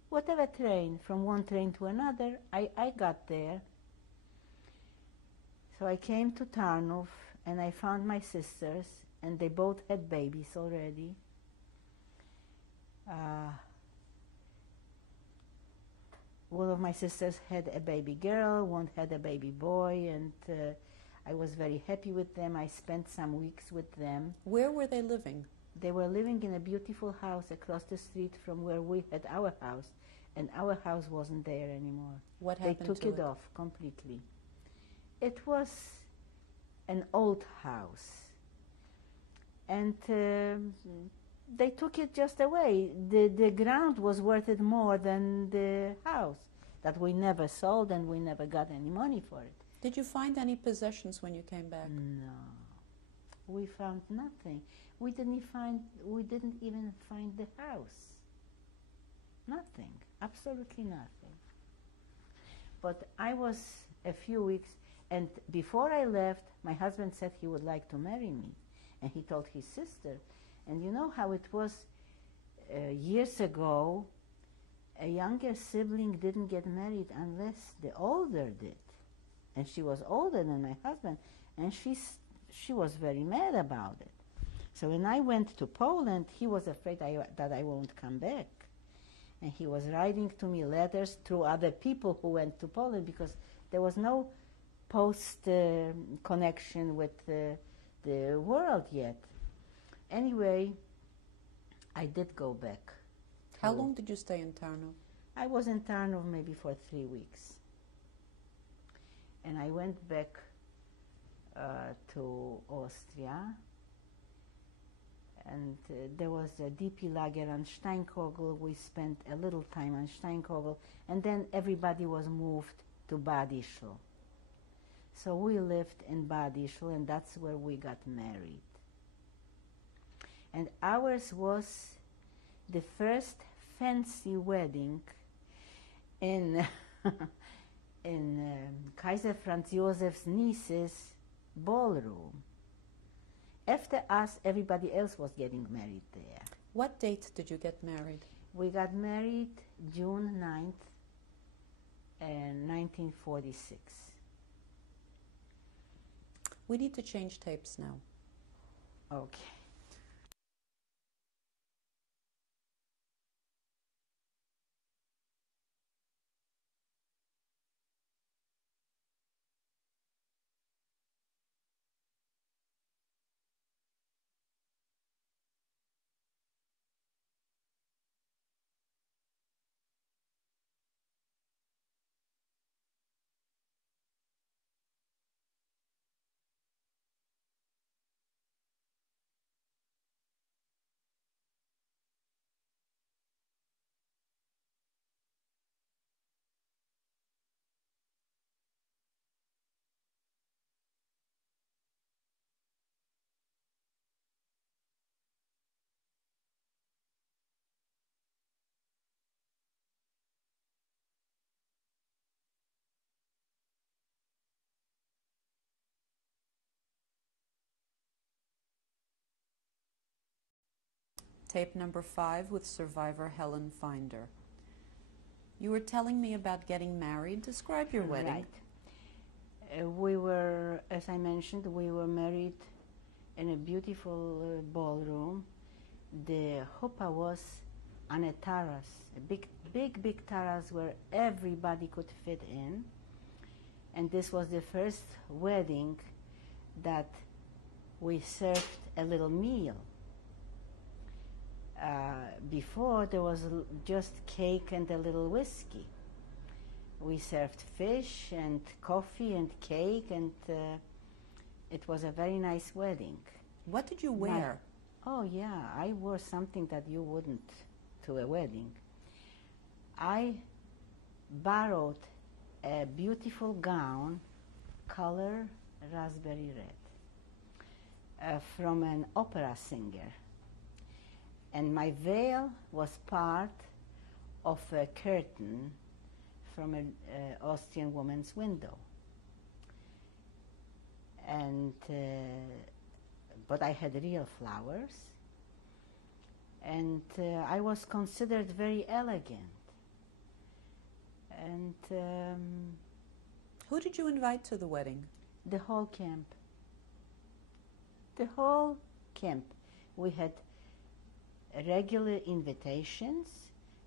Whatever train, from one train to another, I got there. So I came to Tarnów, and I found my sisters, and they both had babies already. One of my sisters had a baby girl, one had a baby boy, and I was very happy with them. I spent some weeks with them. Where were they living? They were living in a beautiful house across the street from where we had our house, and our house wasn't there anymore. What They happened took to it off completely. It was an old house, and they took it just away. The ground was worth it more than the house that we never sold, and we never got any money for it. Did you find any possessions when you came back? No, we found nothing. We didn't even find the house. Nothing, absolutely nothing. But I was a few weeks, and before I left, my husband said he would like to marry me, and he told his sister. And you know how it was years ago, a younger sibling didn't get married unless the older did. And she was older than my husband, and she was very mad about it. So when I went to Poland, he was afraid that I won't come back. And he was writing to me letters through other people who went to Poland, because there was no post connection with the world yet. Anyway, I did go back. How long did you stay in Tarnów? I was in Tarnów maybe for 3 weeks. And I went back to Austria, and there was a DP Lager on Steinkogel. We spent a little time on Steinkogel, and then everybody was moved to Bad Ischl. So we lived in Bad Ischl, and that's where we got married. And ours was the first fancy wedding in Kaiser Franz Josef's niece's ballroom. After us, everybody else was getting married there. What date did you get married? We got married June 9th, 1946. We need to change tapes now. Okay. Tape number 5 with survivor Helen Finder. You were telling me about getting married. Describe your wedding. Right. We were, as I mentioned, we were married in a beautiful ballroom. the chuppah was on a terrace, a big terrace where everybody could fit in. And this was the first wedding that we served a little meal. Before, there was just cake and a little whiskey. We served fish and coffee and cake, and it was a very nice wedding. What did you wear? Oh yeah, I wore something that you wouldn't to a wedding. I borrowed a beautiful gown, color raspberry red, from an opera singer. And my veil was part of a curtain from an Austrian woman's window. And but I had real flowers, and I was considered very elegant. And who did you invite to the wedding? the whole camp. The whole camp. We had regular invitations,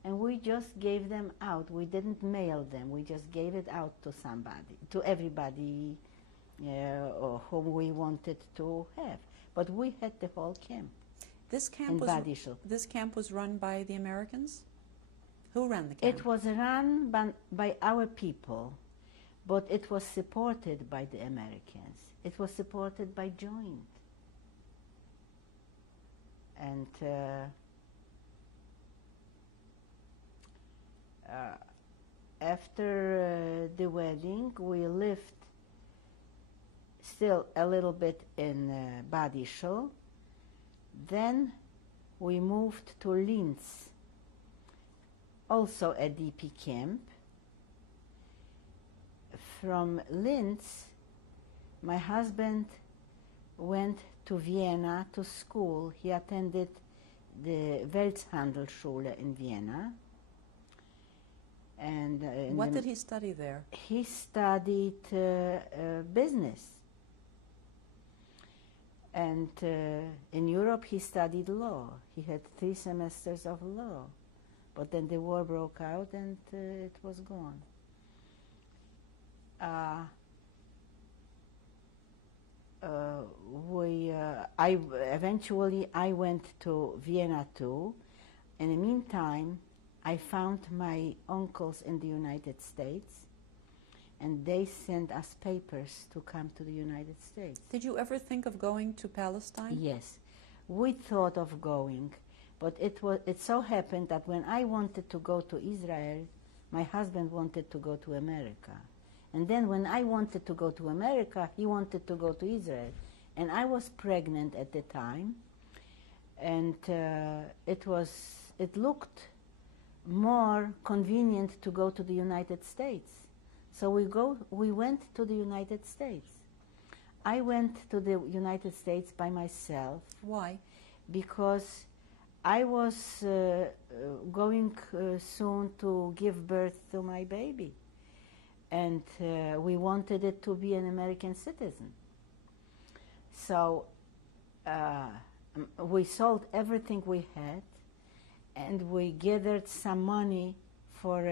and we just gave them out. We didn't mail them. We just gave it out to somebody, to everybody whom we wanted to have. But we had the whole camp. This camp was run by the Americans? Who ran the camp? It was run by our people, but it was supported by the Americans. It was supported by Joint. And after the wedding, we lived still a little bit in Badischl. Then we moved to Linz, also a DP camp. From Linz, my husband went to Vienna to school. He attended the Welthandelsschule in Vienna. And what did he study there? He studied business. And in Europe, he studied law. He had 3 semesters of law. But then the war broke out, and it was gone. Eventually I went to Vienna too. In the meantime, I found my uncles in the United States, and they sent us papers to come to the United States. Did you ever think of going to Palestine? Yes, we thought of going, but it so happened that when I wanted to go to Israel, my husband wanted to go to America. And then when I wanted to go to America, he wanted to go to Israel. And I was pregnant at the time, and it looked more convenient to go to the United States. So we went to the United States. I went to the United States by myself. Why? Because I was going soon to give birth to my baby. And we wanted it to be an American citizen. So we sold everything we had, and we gathered some money for,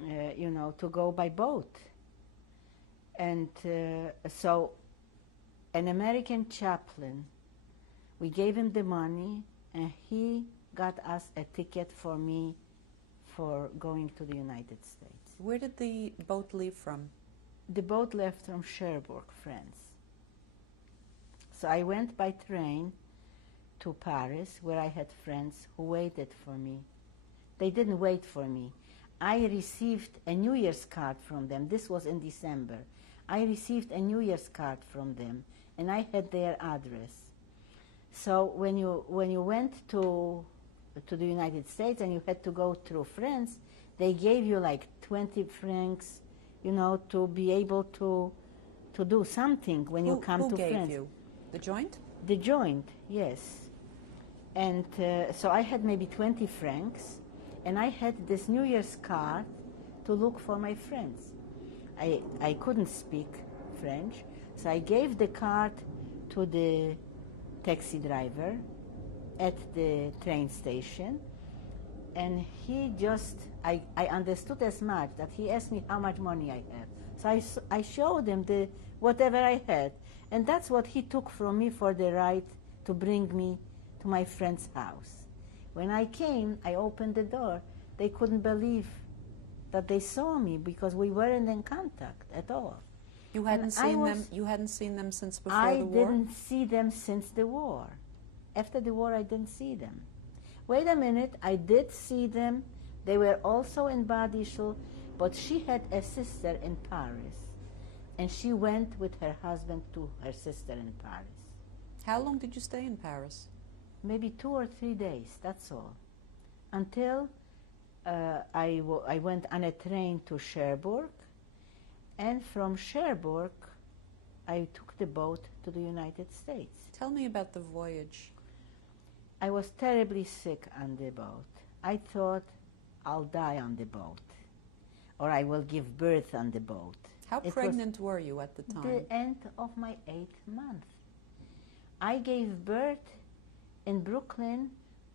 to go by boat. And so an American chaplain, we gave him the money, and he got us a ticket for me for going to the United States. Where did the boat leave from? The boat left from Cherbourg, France. So I went by train to Paris, where I had friends who waited for me. They didn't wait for me. I received a New Year's card from them. This was in December. I received a New Year's card from them, and I had their address. So when you went to the United States and you had to go through France, they gave you like 20 francs, to be able to do something when you come to France. Who gave you? The Joint? The Joint, yes. And so I had maybe 20 francs, and I had this New Year's card to look for my friends. I couldn't speak French, so I gave the card to the taxi driver, at the train station, and he just, I understood as much that he asked me how much money I have. So I showed him whatever I had, and that's what he took from me for the right to bring me to my friend's house. When I came, I opened the door. They couldn't believe that they saw me because we weren't in contact at all. You hadn't seen them. You hadn't seen them since before I the war. I didn't see them since the war. After the war, I didn't see them. Wait a minute, I did see them. They were also in Bad Ischl, but she had a sister in Paris, and she went with her husband to her sister in Paris. How long did you stay in Paris? Maybe 2 or 3 days, that's all. Until I went on a train to Cherbourg, and from Cherbourg, I took the boat to the United States. Tell me about the voyage. I was terribly sick on the boat. I thought I'll die on the boat, or I will give birth on the boat. How pregnant were you at the time? The end of my 8th month. I gave birth in Brooklyn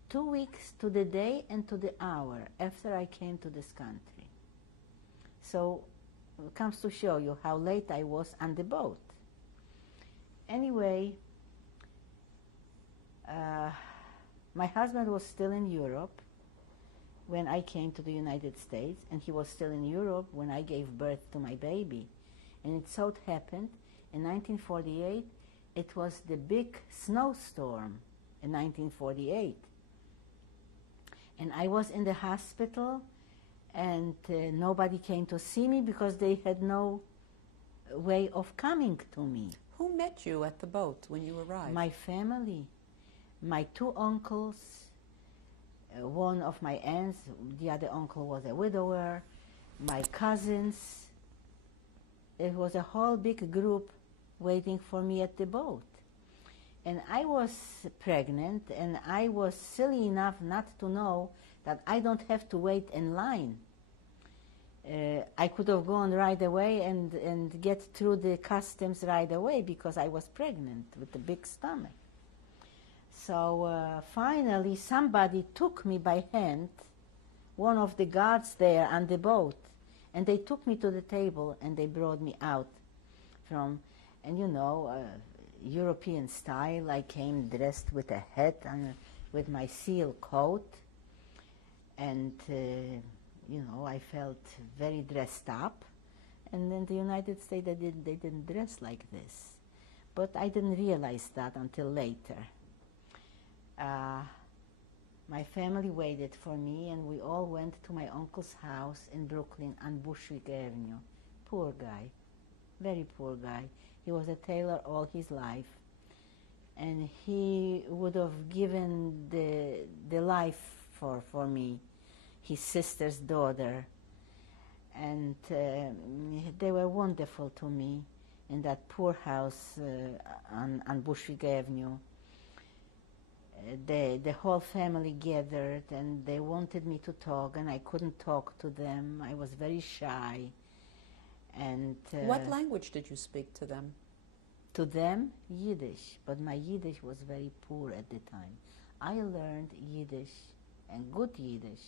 2 weeks to the day and to the hour after I came to this country. So it comes to show you how late I was on the boat. Anyway, my husband was still in Europe when I came to the United States, and he was still in Europe when I gave birth to my baby. And it so happened, in 1948, it was the big snowstorm in 1948. And I was in the hospital, and nobody came to see me because they had no way of coming to me. Who met you at the boat when you arrived? My family. My 2 uncles, one of my aunts, the other uncle was a widower, my cousins. It was a whole big group waiting for me at the boat. And I was pregnant, and I was silly enough not to know that I don't have to wait in line. I could have gone right away and get through the customs right away because I was pregnant with a big stomach. So finally somebody took me by hand, one of the guards there on the boat, and they took me to the table and they brought me out from, and you know, European style. I came dressed with a hat and with my seal coat, and you know, I felt very dressed up. And in the United States they didn't dress like this, but I didn't realize that until later. My family waited for me, and we all went to my uncle's house in Brooklyn on Bushwick Avenue. Poor guy, very poor guy. He was a tailor all his life, and he would have given the life for me, his sister's daughter. And they were wonderful to me in that poor house on Bushwick Avenue. The whole family gathered, and they wanted me to talk, and I couldn't talk to them. I was very shy. And what language did you speak to them? To them, Yiddish, but my Yiddish was very poor at the time. I learned Yiddish, and good Yiddish,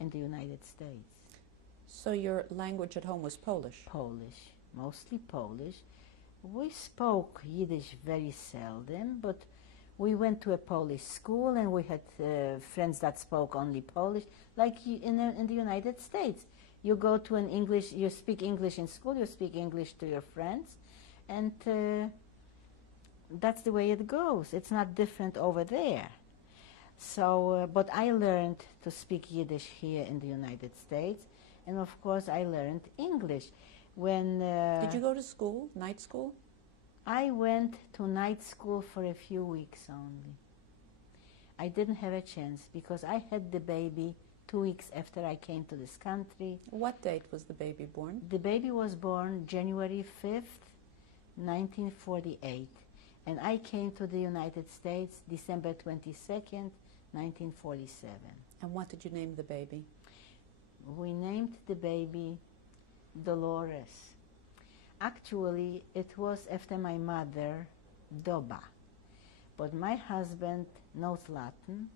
in the United States. So your language at home was Polish? Polish, mostly Polish. We spoke Yiddish very seldom, but we went to a Polish school, and we had friends that spoke only Polish, like in the United States. You go to you speak English in school, you speak English to your friends, and that's the way it goes. It's not different over there. So, but I learned to speak Yiddish here in the United States, and of course I learned English. Did you go to school, night school? I went to night school for a few weeks only. I didn't have a chance because I had the baby 2 weeks after I came to this country. What date was the baby born? The baby was born January 5th, 1948. And I came to the United States December 22nd, 1947. And what did you name the baby? We named the baby Dolores. Actually, it was after my mother, Doba. But my husband knows Latin,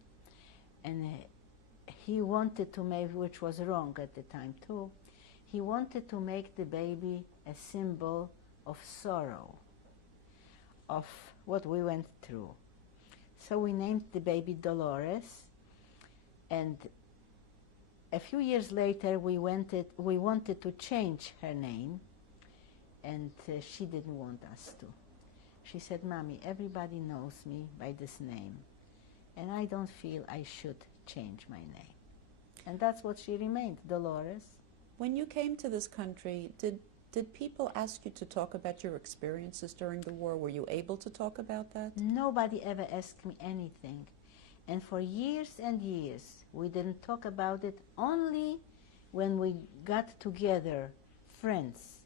and he wanted to make, which was wrong at the time too, he wanted to make the baby a symbol of sorrow, of what we went through. So we named the baby Dolores, and a few years later we wanted to change her name, and she didn't want us to. She said, "Mommy, everybody knows me by this name, and I don't feel I should change my name." And that's what she remained, Dolores. When you came to this country, did people ask you to talk about your experiences during the war? Were you able to talk about that? Nobody ever asked me anything. And for years and years, we didn't talk about it, only when we got together, friends,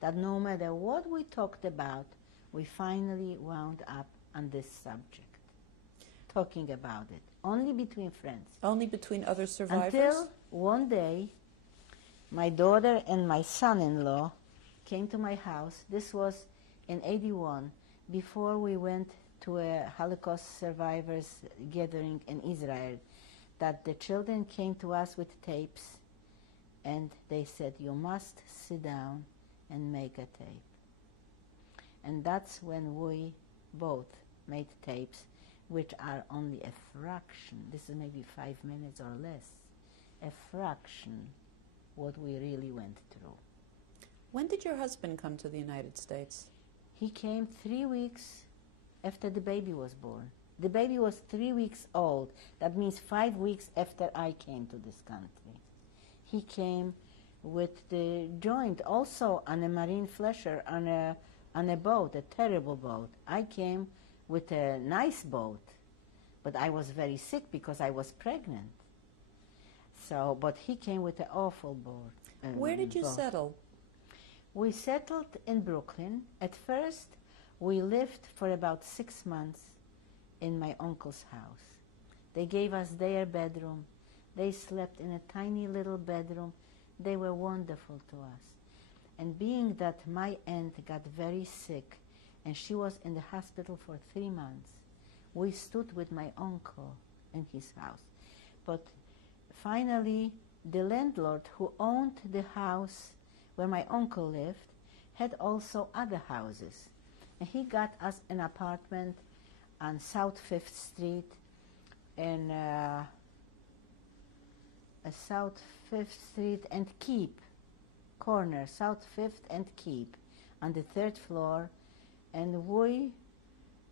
that no matter what we talked about, we finally wound up on this subject, talking about it, only between friends. Only between other survivors? Until one day, my daughter and my son-in-law came to my house. This was in '81, before we went to a Holocaust survivors gathering in Israel, that the children came to us with tapes, and they said, "You must sit down and make a tape." And that's when we both made tapes, which are only a fraction, this is maybe 5 minutes or less, a fraction what we really went through. When did your husband come to the United States? He came 3 weeks after the baby was born. The baby was 3 weeks old. That means 5 weeks after I came to this country. He came with the joint, also on a marine flesher, on a boat, a terrible boat. I came with a nice boat, but I was very sick because I was pregnant. So, but he came with an awful boat. Where did you settle? We settled in Brooklyn. At first, we lived for about 6 months in my uncle's house. They gave us their bedroom. They slept in a tiny little bedroom. They were wonderful to us. And being that my aunt got very sick and she was in the hospital for 3 months, we stood with my uncle in his house. But finally, the landlord who owned the house where my uncle lived had also other houses. And he got us an apartment on South 5th Street in South 5th Street and Keep corner, South 5th and Keep, on the 3rd floor, and we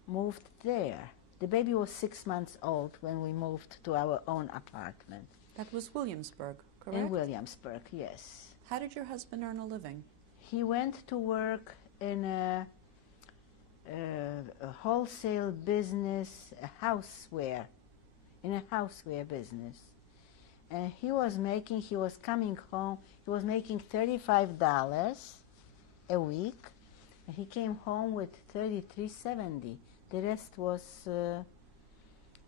moved there. The baby was 6 months old when we moved to our own apartment. That was Williamsburg, correct? In Williamsburg, yes. How did your husband earn a living? He went to work in a wholesale business, in a houseware business. And he was coming home, he was making $35 a week. And he came home with $33.70. The rest was,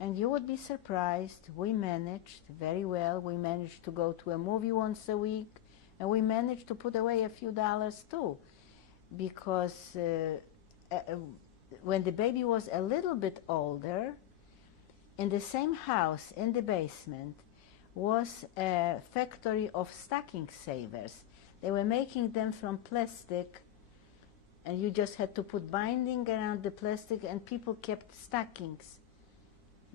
and you would be surprised, we managed very well. We managed to go to a movie once a week, and we managed to put away a few dollars too, because when the baby was a little bit older, in the same house, in the basement, was a factory of stocking savers. They were making them from plastic, and you just had to put binding around the plastic, and people kept stockings.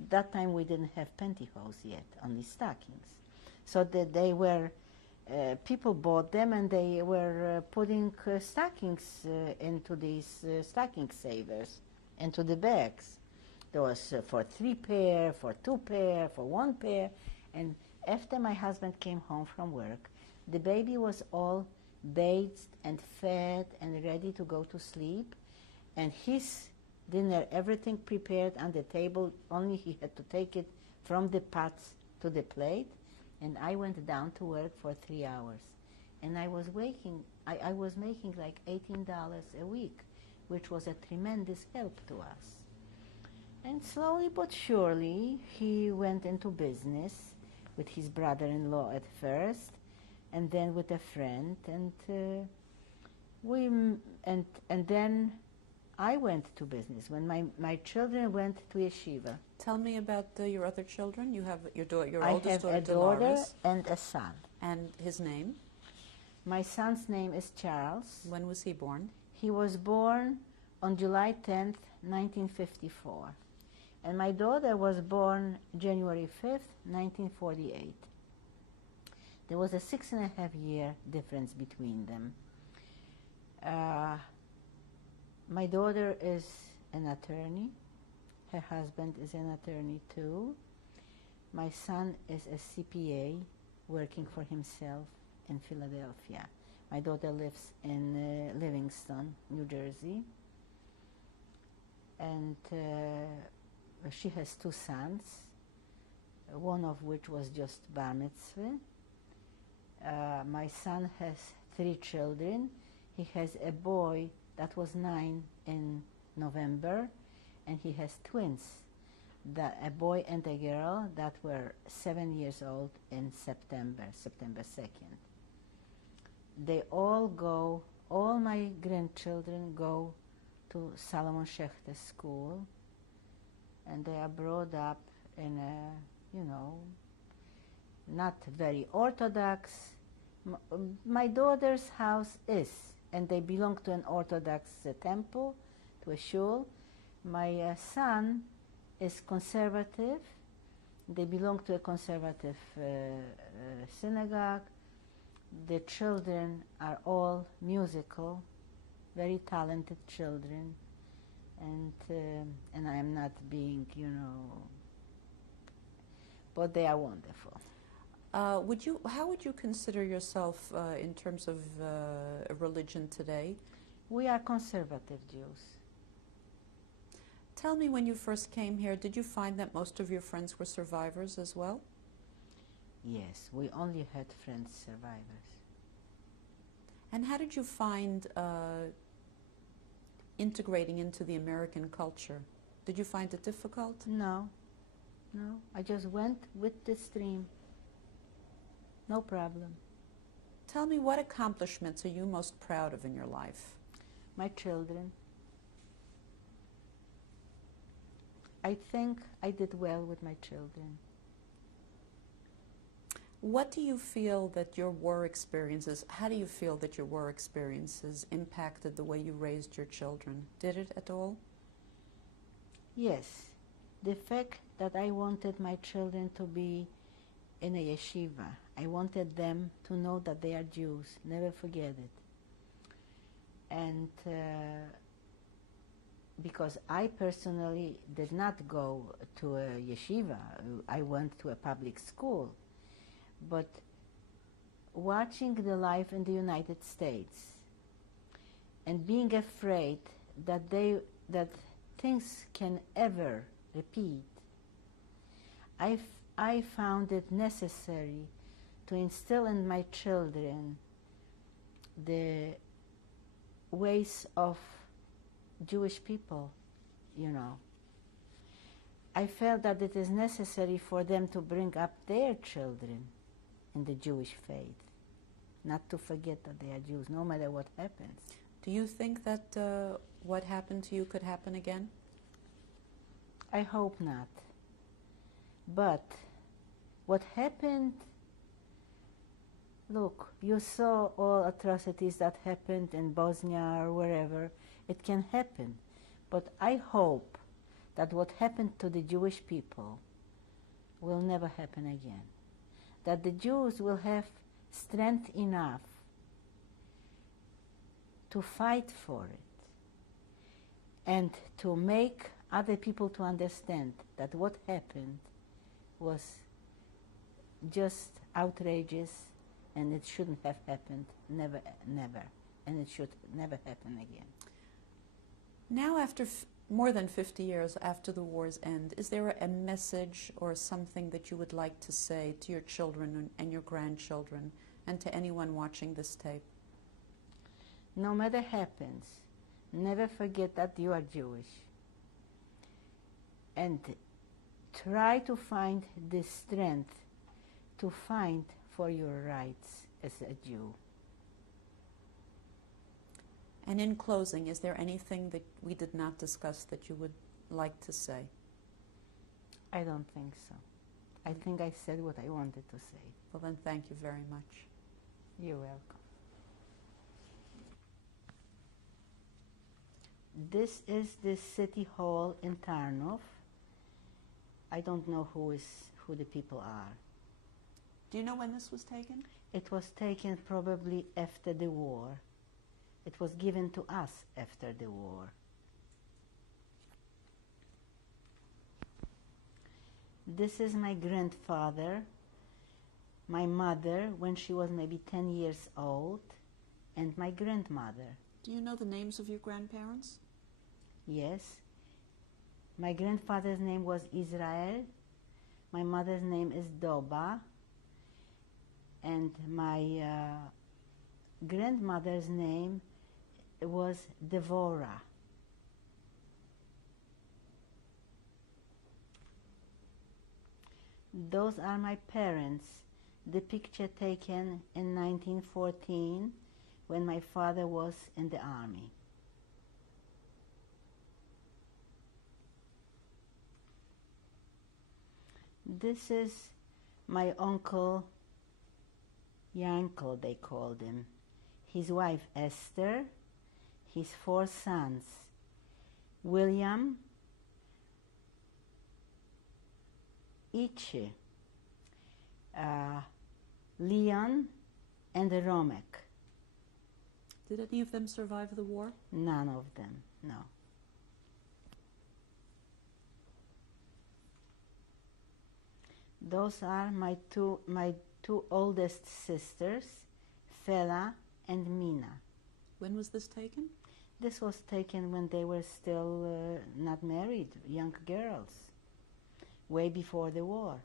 That time we didn't have pantyhose yet, only stockings. So that they were, people bought them, and they were putting stockings into these stocking savers, into the bags. There was for 3 pair, for 2 pair, for 1 pair. And after my husband came home from work, the baby was all bathed and fed and ready to go to sleep, and his dinner, everything prepared on the table, only he had to take it from the pots to the plate. And I went down to work for 3 hours, and I was making like $18 a week, which was a tremendous help to us. And slowly but surely he went into business with his brother-in-law at first, and then with a friend, and then I went to business when my children went to yeshiva. Tell me about your other children. You have your I oldest have daughter, a daughter Dolores, and a son. and his name. My son's name is Charles. When was he born? He was born on July 10th, 1954. And my daughter was born January 5th, 1948. There was a 6.5-year difference between them. My daughter is an attorney. Her husband is an attorney too. My son is a CPA working for himself in Philadelphia. My daughter lives in Livingston, New Jersey. And she has 2 sons, one of which was just bar mitzvah. My son has 3 children. He has a boy that was 9 in November, and he has twins, a boy and a girl that were 7 years old in September 2nd. They all go, all my grandchildren go to Solomon Schechter School, and they are brought up in a, not very orthodox. My daughter's house is, and they belong to an Orthodox temple, to a shul. My son is conservative. They belong to a conservative synagogue. The children are all musical, very talented children, and I am not being, but they are wonderful. How would you consider yourself in terms of religion today? We are conservative Jews. Tell me, when you first came here, did you find that most of your friends were survivors as well? Yes, we only had friends survivors. And how did you find integrating into the American culture? Did you find it difficult? No. I just went with the stream. No problem. Tell me, what accomplishments are you most proud of in your life? My children. I think I did well with my children. What do you feel that your war experiences, how do you feel that your war experiences impacted the way you raised your children? Did it at all? Yes. The fact that I wanted my children to be in a yeshiva. I wanted them to know that they are Jews. Never forget it. And because I personally did not go to a yeshiva, I went to a public school. But watching the life in the United States and being afraid that things can ever repeat, I found it necessary to instill in my children the ways of Jewish people, I felt that it is necessary for them to bring up their children in the Jewish faith, not to forget that they are Jews, no matter what happens. Do you think that what happened to you could happen again? I hope not. But what happened, look, you saw all atrocities that happened in Bosnia or wherever. It can happen. But I hope that what happened to the Jewish people will never happen again. That the Jews will have strength enough to fight for it and to make other people to understand that what happened was just outrageous and it shouldn't have happened, never, and it should never happen again. Now, after more than 50 years after the war's end, is there a message or something that you would like to say to your children and your grandchildren and to anyone watching this tape? No matter what happens, never forget that you are Jewish. And try to find the strength to fight for your rights as a Jew. And in closing, is there anything that we did not discuss that you would like to say? I don't think so. I think I said what I wanted to say. Well, then thank you very much. You're welcome. This is the city hall in Tarnów. I don't know who the people are. Do you know when this was taken? It was taken probably after the war. It was given to us after the war. This is my grandfather, my mother when she was maybe 10 years old, and my grandmother. Do you know the names of your grandparents? Yes. My grandfather's name was Israel, my mother's name is Doba, and my grandmother's name was Devorah. Those are my parents. The picture taken in 1914 when my father was in the army. This is my uncle, Yankel they called him, his wife Esther, his 4 sons, William, Ichi, Leon, and Romek. Did any of them survive the war? None of them, no. Those are my two oldest sisters, Fela and Mina. When was this taken? This was taken when they were still not married, young girls, way before the war.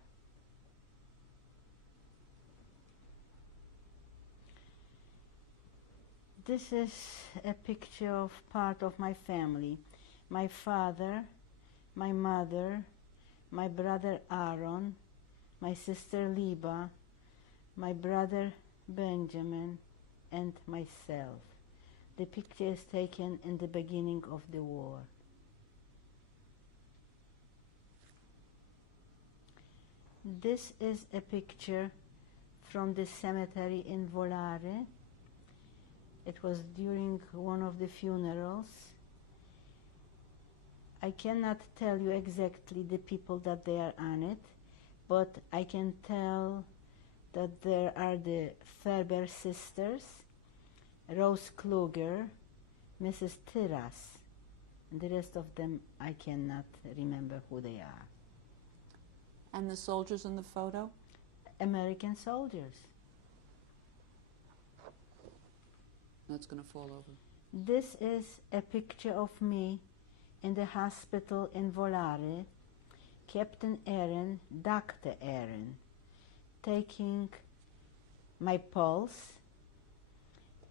This is a picture of part of my family. My father, my mother, my brother Aaron, my sister Liba, my brother Benjamin, and myself. The picture is taken in the beginning of the war. This is a picture from the cemetery in Volare. It was during one of the funerals. I cannot tell you exactly the people that they are on it, but I can tell that there are the Ferber sisters, Rose Kluger, Mrs. Tiras, and the rest of them I cannot remember who they are. And the soldiers in the photo? American soldiers. That's going to fall over. This is a picture of me in the hospital in Volare, Captain Aaron, Dr. Aaron, taking my pulse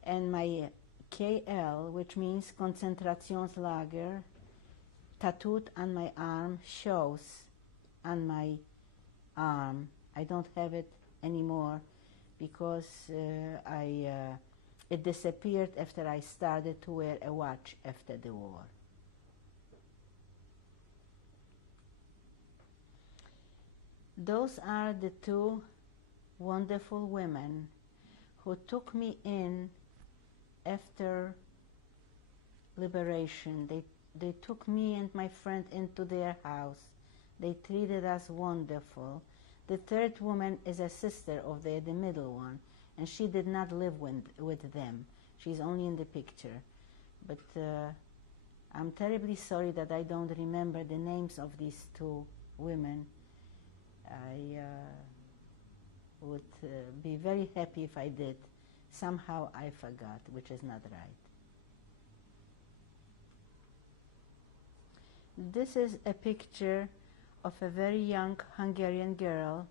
and my KL, which means Konzentrationslager, tattooed on my arm, shows on my arm. I don't have it anymore because it disappeared after I started to wear a watch after the war. Those are the 2 wonderful women who took me in after liberation. They took me and my friend into their house. They treated us wonderful. The 3rd woman is a sister of the middle one, and she did not live with them. She's only in the picture. But I'm terribly sorry that I don't remember the names of these 2 women. I would be very happy if I did. Somehow I forgot, which is not right. This is a picture of a very young Hungarian girl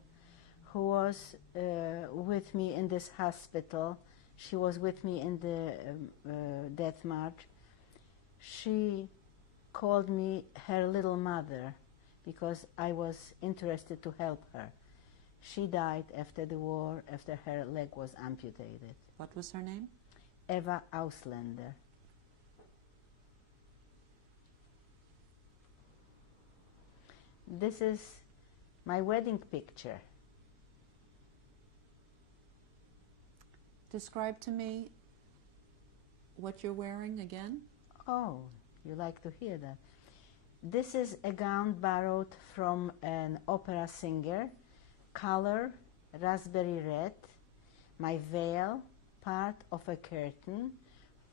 who was with me in this hospital. She was with me in the death march. She called me her little mother because I was interested to help her. She died after the war, after her leg was amputated. What was her name? Eva Ausländer. This is my wedding picture. Describe to me what you're wearing again. Oh, you like to hear that. This is a gown borrowed from an opera singer, color raspberry red, my veil, part of a curtain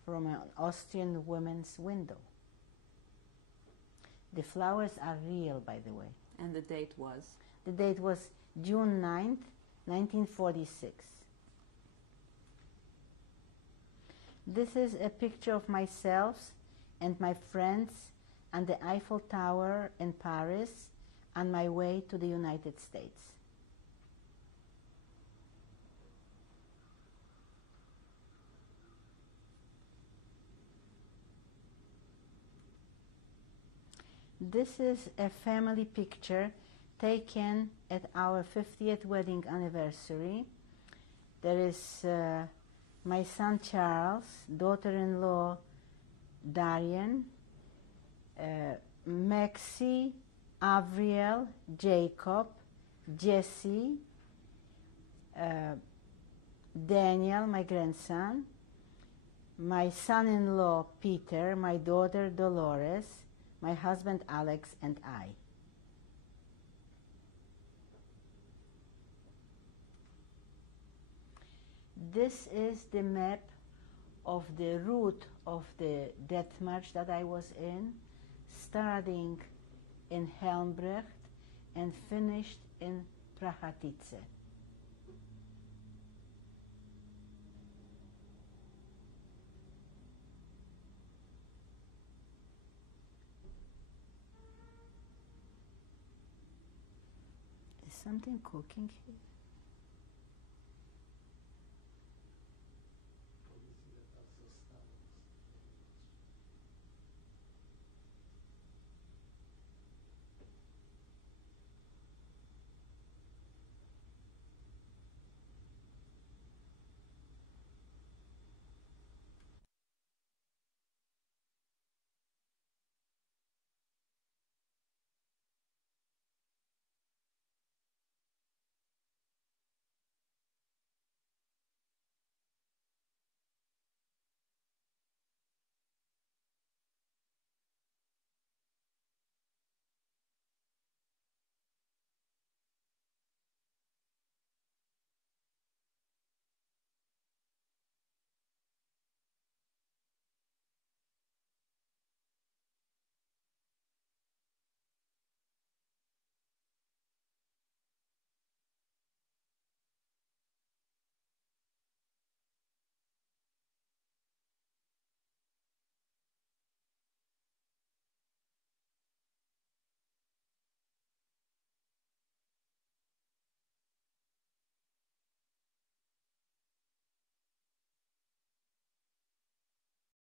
from an Austrian woman's window. The flowers are real, by the way. And the date was? The date was June 9th, 1946. This is a picture of myself and my friends and the Eiffel Tower in Paris on my way to the United States. This is a family picture taken at our 50th wedding anniversary. There is my son Charles, daughter-in-law Darian, Maxie, Avriel, Jacob, Jesse, Daniel, my grandson, my son-in-law Peter, my daughter Dolores, my husband Alex, and I. This is the map of the route of the death march that I was in, starting in Helmbrecht and finished in Prachatice. Is something cooking here?